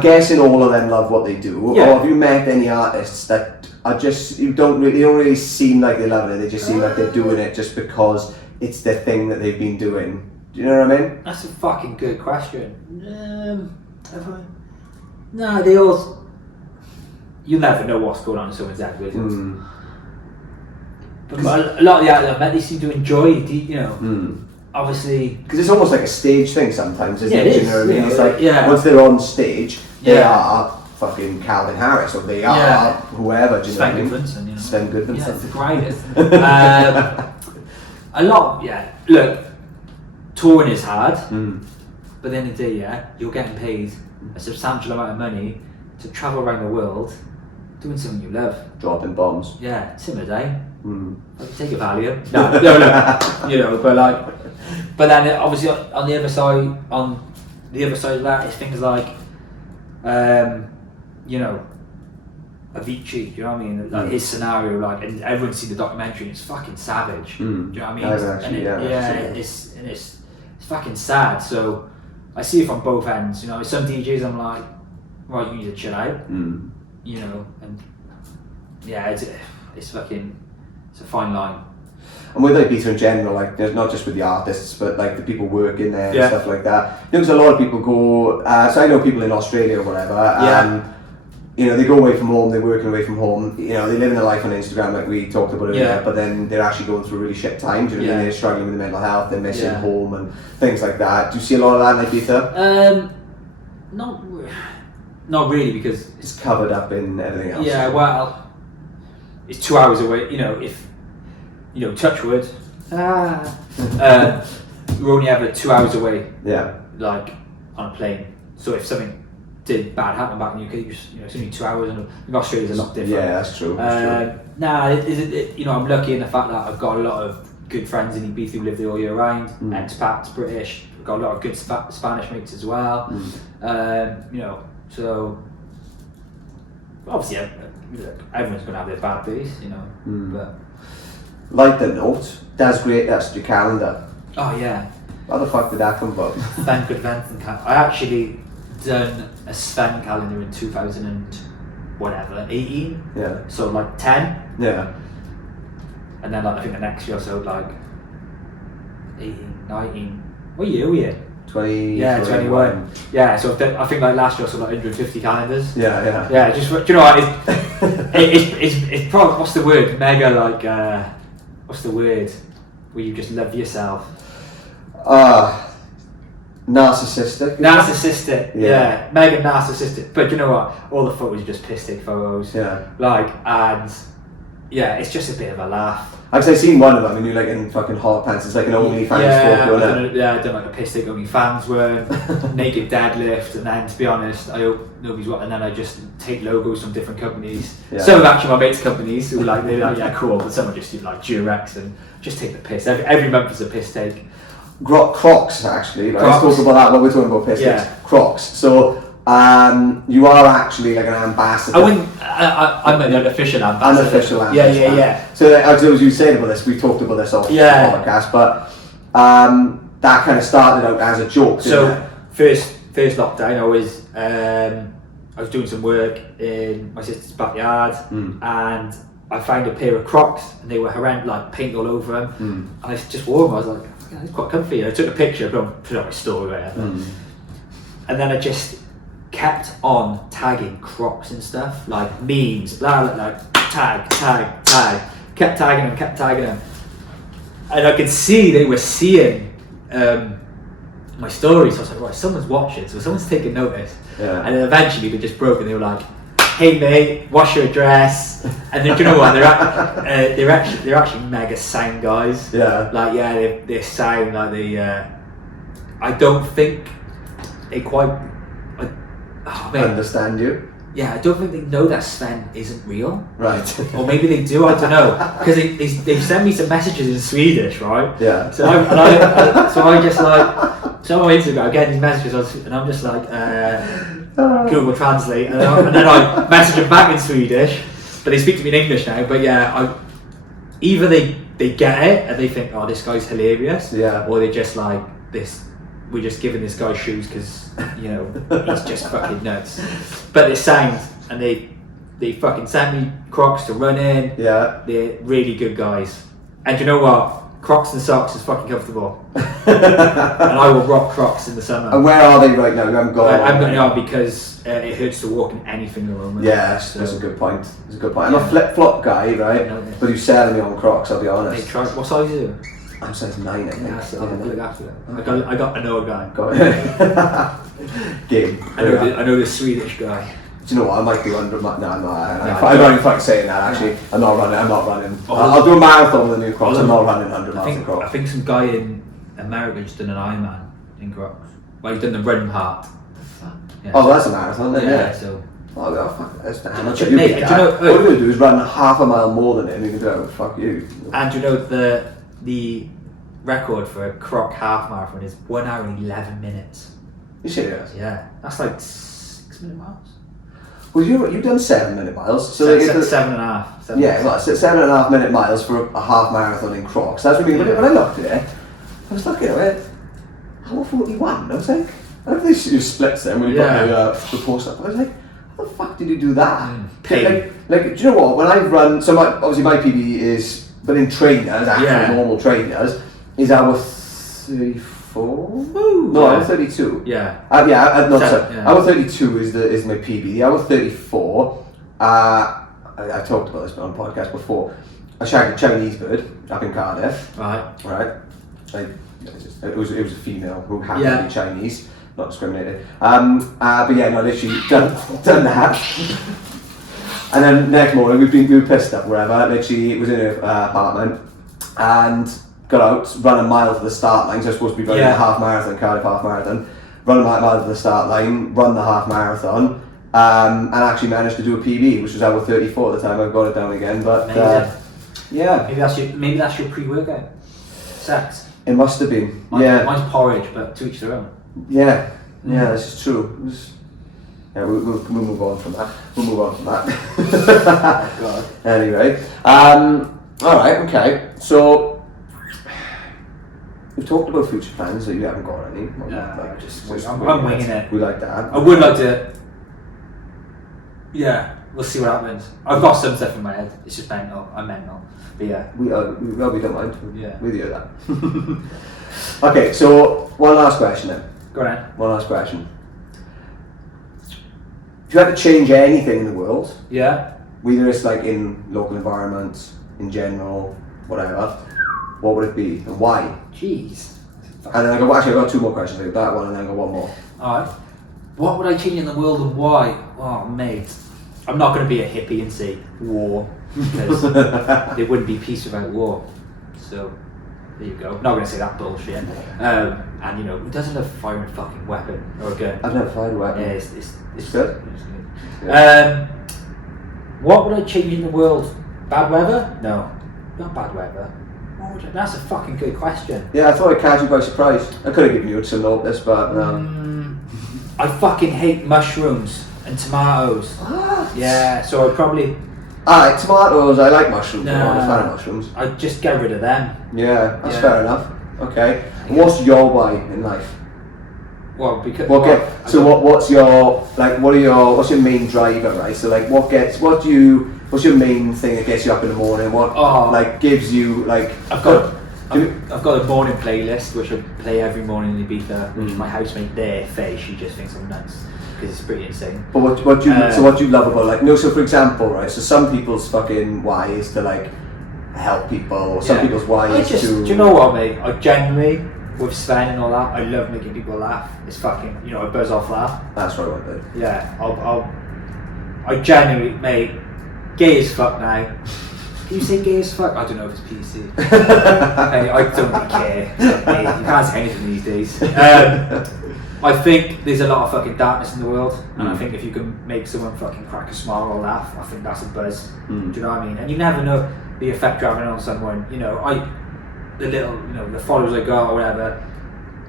guessing all of them love what they do. Yeah. Or have you met any artists that are just... They don't really seem like they love it. They just seem like they're doing it just because it's their thing that they've been doing. Do you know what I mean? That's a fucking good question. No, they all... You'll never know what's going on in someone's head, will you? But a lot of the artists I met, they seem to enjoy, obviously... Because it's almost like a stage thing sometimes, isn't it? It is. You know what I mean? It's like, once they're on stage, they are fucking Calvin Harris, or they are whoever, do you know what I mean? Gudvunsun, Sven Gudvunsun. Yeah, it's the greatest. A lot, look, touring is hard, but at the end of the day, you're getting paid a substantial amount of money to travel around the world doing something you love. Dropping bombs. Yeah, Timidate. Take a Valium. No, but then obviously on the other side of that is things like, Avicii, do you know what I mean? Like his scenario, and everyone's seen the documentary, and it's fucking savage. Do you know what I mean? It's fucking sad. So I see it from both ends. Some DJs I'm like, right, you need to chill out. And it's a fine line. And with Ibiza in general, not just with the artists, but the people working there and stuff like that. Because a lot of people go. So I know people in Australia or whatever. They go away from home. They're working away from home. They live in a life on Instagram, like we talked about earlier. But then they're actually going through really shit times. You know what I mean? They're struggling with their mental health. They're missing home and things like that. Do you see a lot of that in Ibiza? Not really, because it's covered up in everything else. Yeah, well, it's 2 hours away. If touch wood, we're only ever 2 hours away. Yeah. On a plane. So if something did bad happen back in the UK, it's only 2 hours, and Australia's a lot different. Yeah, that's true. I'm lucky in the fact that I've got a lot of good friends in Ibiza who live there all year round. Expats, British. I've got a lot of good Spanish mates as well. So obviously everyone's going to have their bad days, But like the note, that's great. That's your calendar. Oh yeah. How the fuck did that come about? Sven Gudvunsun calendar. I actually done a Sven calendar in 2018. Yeah. So 10. Yeah. And then I think the next year, so 18, 19. What year were you? 20. Yeah, 21. Yeah, so I think last year I saw 150 calendars. Yeah. Yeah, just, do you know what? It's probably, what's the word? Mega what's the word? Where you just love yourself. Narcissistic. Narcissistic. Yeah. Mega narcissistic. But you know what? All the photos are just piss take photos. Yeah. And it's just a bit of a laugh. I've seen one of them, and you're in fucking hot pants. It's like an OnlyFans photo, isn't it? I done a piss take OnlyFans one, naked deadlift, and then to be honest, I hope nobody's watching. And then I just take logos from different companies. Yeah. Some of actually my mates' companies who they're like, yeah, cool, but some are just do Durex and just take the piss. Every month is a piss take. Crocs, actually. Right? Crocs. Let's talk about that when we're talking about piss sticks. Crocs. So, you are actually like an ambassador. I'm an unofficial ambassador. Unofficial ambassador. Yeah. So, as you said about this, we talked about this off the podcast, but that kind of started out as a joke. So, first lockdown, I was doing some work in my sister's backyard, and I found a pair of Crocs, and they were horrendous, like paint all over them. And I just wore them. I was like, yeah, it's quite comfy. And I took a picture, put it on my story, whatever. And then I just kept on tagging Crocs and stuff, like memes, like tag, kept tagging them, and I could see they were seeing my stories. So I was like, right, someone's watching, so someone's taking notice. And then eventually they just broke, and they were like, hey mate, what's your address? And then, do you know what? They're actually mega sound guys. They're sound like they. I don't think they quite. Understand you. Yeah, I don't think they know that Sven isn't real. Right. Or maybe they do. I don't know, because they sent me some messages in Swedish, right? Yeah. So I just like. So on Instagram, I get these messages, and I'm just like. Google Translate, and then I message them back in Swedish, but they speak to me in English now. But either they get it and they think, oh, this guy's hilarious, or they just like this. We're just giving this guy shoes because he's just fucking nuts. But they sound, and they fucking sent me Crocs to run in. Yeah, they're really good guys. And you know what? Crocs and socks is fucking comfortable. And I will rock Crocs in the summer. And where are they right now? You haven't got I'm going to because it hurts to walk in anything at the moment. Yeah, that's a good point. I'm a flip-flop guy, right? But you're selling me on Crocs, I'll be honest. Hey, what size are you? I'm size 9, I think. Yeah, so I'll look after that. I know a guy. Game. I know this Swedish guy. Do you know what? I might be under. No, I'm not. I'm not even fucking saying that. Actually, I'm not running. I'll do a marathon with the new Crocs. I'm not running 100 miles in Crocs. I think some guy in America just done an Ironman in Crocs. Well, he's done the Run Heart. Yeah. Oh, that's a marathon, then. Yeah. So. Oh, fuck. That's damn. What you're going to do is run half a mile more than him. You can do it. Fuck you. And you know the record for a Croc half marathon is 1 hour and 11 minutes. You serious? Yeah. That's like 6 minute miles. Well, you've done 7 minute miles. So 7.5. Yeah, well, 7.5 minute miles for a half marathon in Crocs. That's what I mean. When I looked at it, I was looking at it. How 41? I was like, I don't think you split them when you got the post up. I was like, how the fuck did you do that? Like, do you know what? When I run, so obviously my PB is, but in trainers, actually normal trainers, is hour 34. No, hour 32. Yeah. Hour 32 is my PB. The hour 34. I talked about this on the podcast before. I shagged a Chinese bird up in Cardiff. Right. It was a female who happened to be Chinese, not discriminated. But yeah, no, literally done that. And then next morning we were pissed up wherever. Literally was in her apartment and got out, ran a mile to the start line. So I was supposed to be running a half marathon, Cardiff half marathon. Run a mile to the start line, run the half marathon, and actually managed to do a PB, which was hour 34 at the time. I've got it down again, but maybe that's your pre-workout. Sex. It must have been. Mine's porridge, but to each their own. Yeah, this is true. We'll move on from that. Oh, God. Anyway, all right, okay. So we've talked about future plans that you haven't got any. I'm winging it. We like that. I would like to. Yeah, we'll see what happens. I've got some stuff in my head. It's just mental. I'm mental. But yeah. We don't mind. Yeah. We do that. Okay, so one last question then. Go on. One last question. If you had to change anything in the world, whether it's like in local environments, in general, whatever, what would it be and why? Jeez. And then I've got 2 more questions. I got that one and then I got one more. Alright. What would I change in the world and why? Oh, mate. I'm not going to be a hippie and say war, because there wouldn't be peace without war. So, there you go. Not going to say that bullshit. And who doesn't have a firing fucking weapon or a gun? I've never fired a weapon. Yeah, it's good. What would I change in the world? Bad weather? No, not bad weather. That's a fucking good question. Yeah, I thought I'd catch you by surprise. I could have given you some notice, but I fucking hate mushrooms and tomatoes. What? Yeah, so I'd probably... Alright, tomatoes, I like mushrooms. I'm not a fan of mushrooms. I'd just get rid of them. Yeah, that's fair enough. Okay. And what's your why in life? Well, because... what's your main driver, right? So like what's your main thing that gets you up in the morning? What gives you like... I've got a morning playlist which I play every morning in Ibiza, which my housemate there, Faye, she just thinks I'm nuts because it's pretty insane. But what do you love about so for example, right? So some people's fucking why is to like help people, or some people's why is to... Do you know what, mate? I genuinely, with Sven and all that, I love making people laugh. It's fucking, I buzz off laugh. That's what I want to do. Yeah, I genuinely, mate, gay as fuck now. Can you say gay as fuck? I don't know if it's PC. I don't really care. Mate, you can't say anything these days. I think there's a lot of fucking darkness in the world, and I think if you can make someone fucking crack a smile or laugh, I think that's a buzz. Do you know what I mean? And you never know the effect you're having on someone. The followers I got or whatever,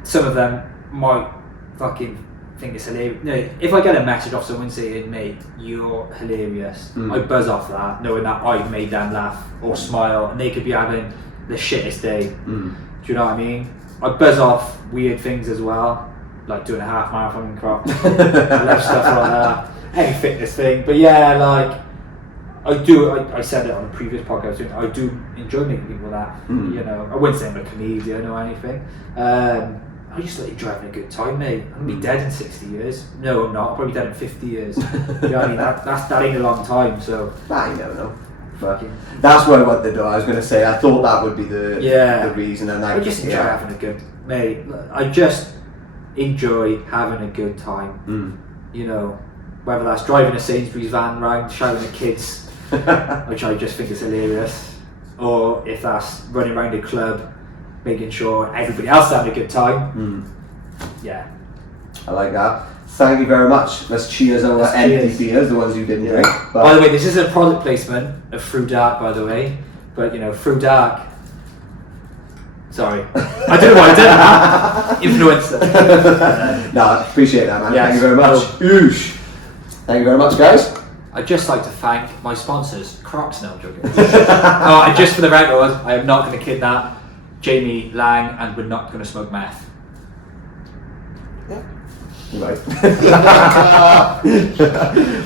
some of them might fucking think it's hilarious. If I get a message off someone saying, mate, you're hilarious, I buzz off that, knowing that I've made them laugh or smile, and they could be having the shittest day. Do you know what I mean? I buzz off weird things as well, like doing a half marathon in crop. I love stuff like that. Any fitness thing. But yeah, like, I said it on a previous podcast, I do enjoy making people laugh. I wouldn't say I'm a comedian or anything. I just like driving a good time, mate. I'm gonna be dead in 60 years. No, I'm not. I'll probably be dead in 50 years. You know what I mean? That ain't a long time, so... I never know. But that's what I wanted to do. I was going to say, I thought that would be the reason. And I just enjoy having a good... Mate, I just enjoy having a good time. Whether that's driving a Sainsbury's van round, shouting at kids, which I just think is hilarious, or if that's running around a club, making sure everybody else is having a good time. Yeah. I like that. Thank you very much. Let's cheers on our empty beers, the ones you didn't drink. By the way, this is a product placement of Through Dark, by the way. But, Through Dark... Sorry. I don't know why I did that. Influencer. No, I appreciate that, man. Yes. Thank you very much. Oosh. Thank you very much, guys. I'd just like to thank my sponsors, Crocs. No, I'm joking. And just for the record, I am not going to kidnap Jamie Lang, and we're not going to smoke meth. Yeah. You're right. I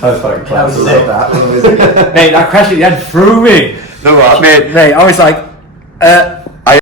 was fucking class. I love that. Mate, that question at the end threw me. No, what? Mate, I was like,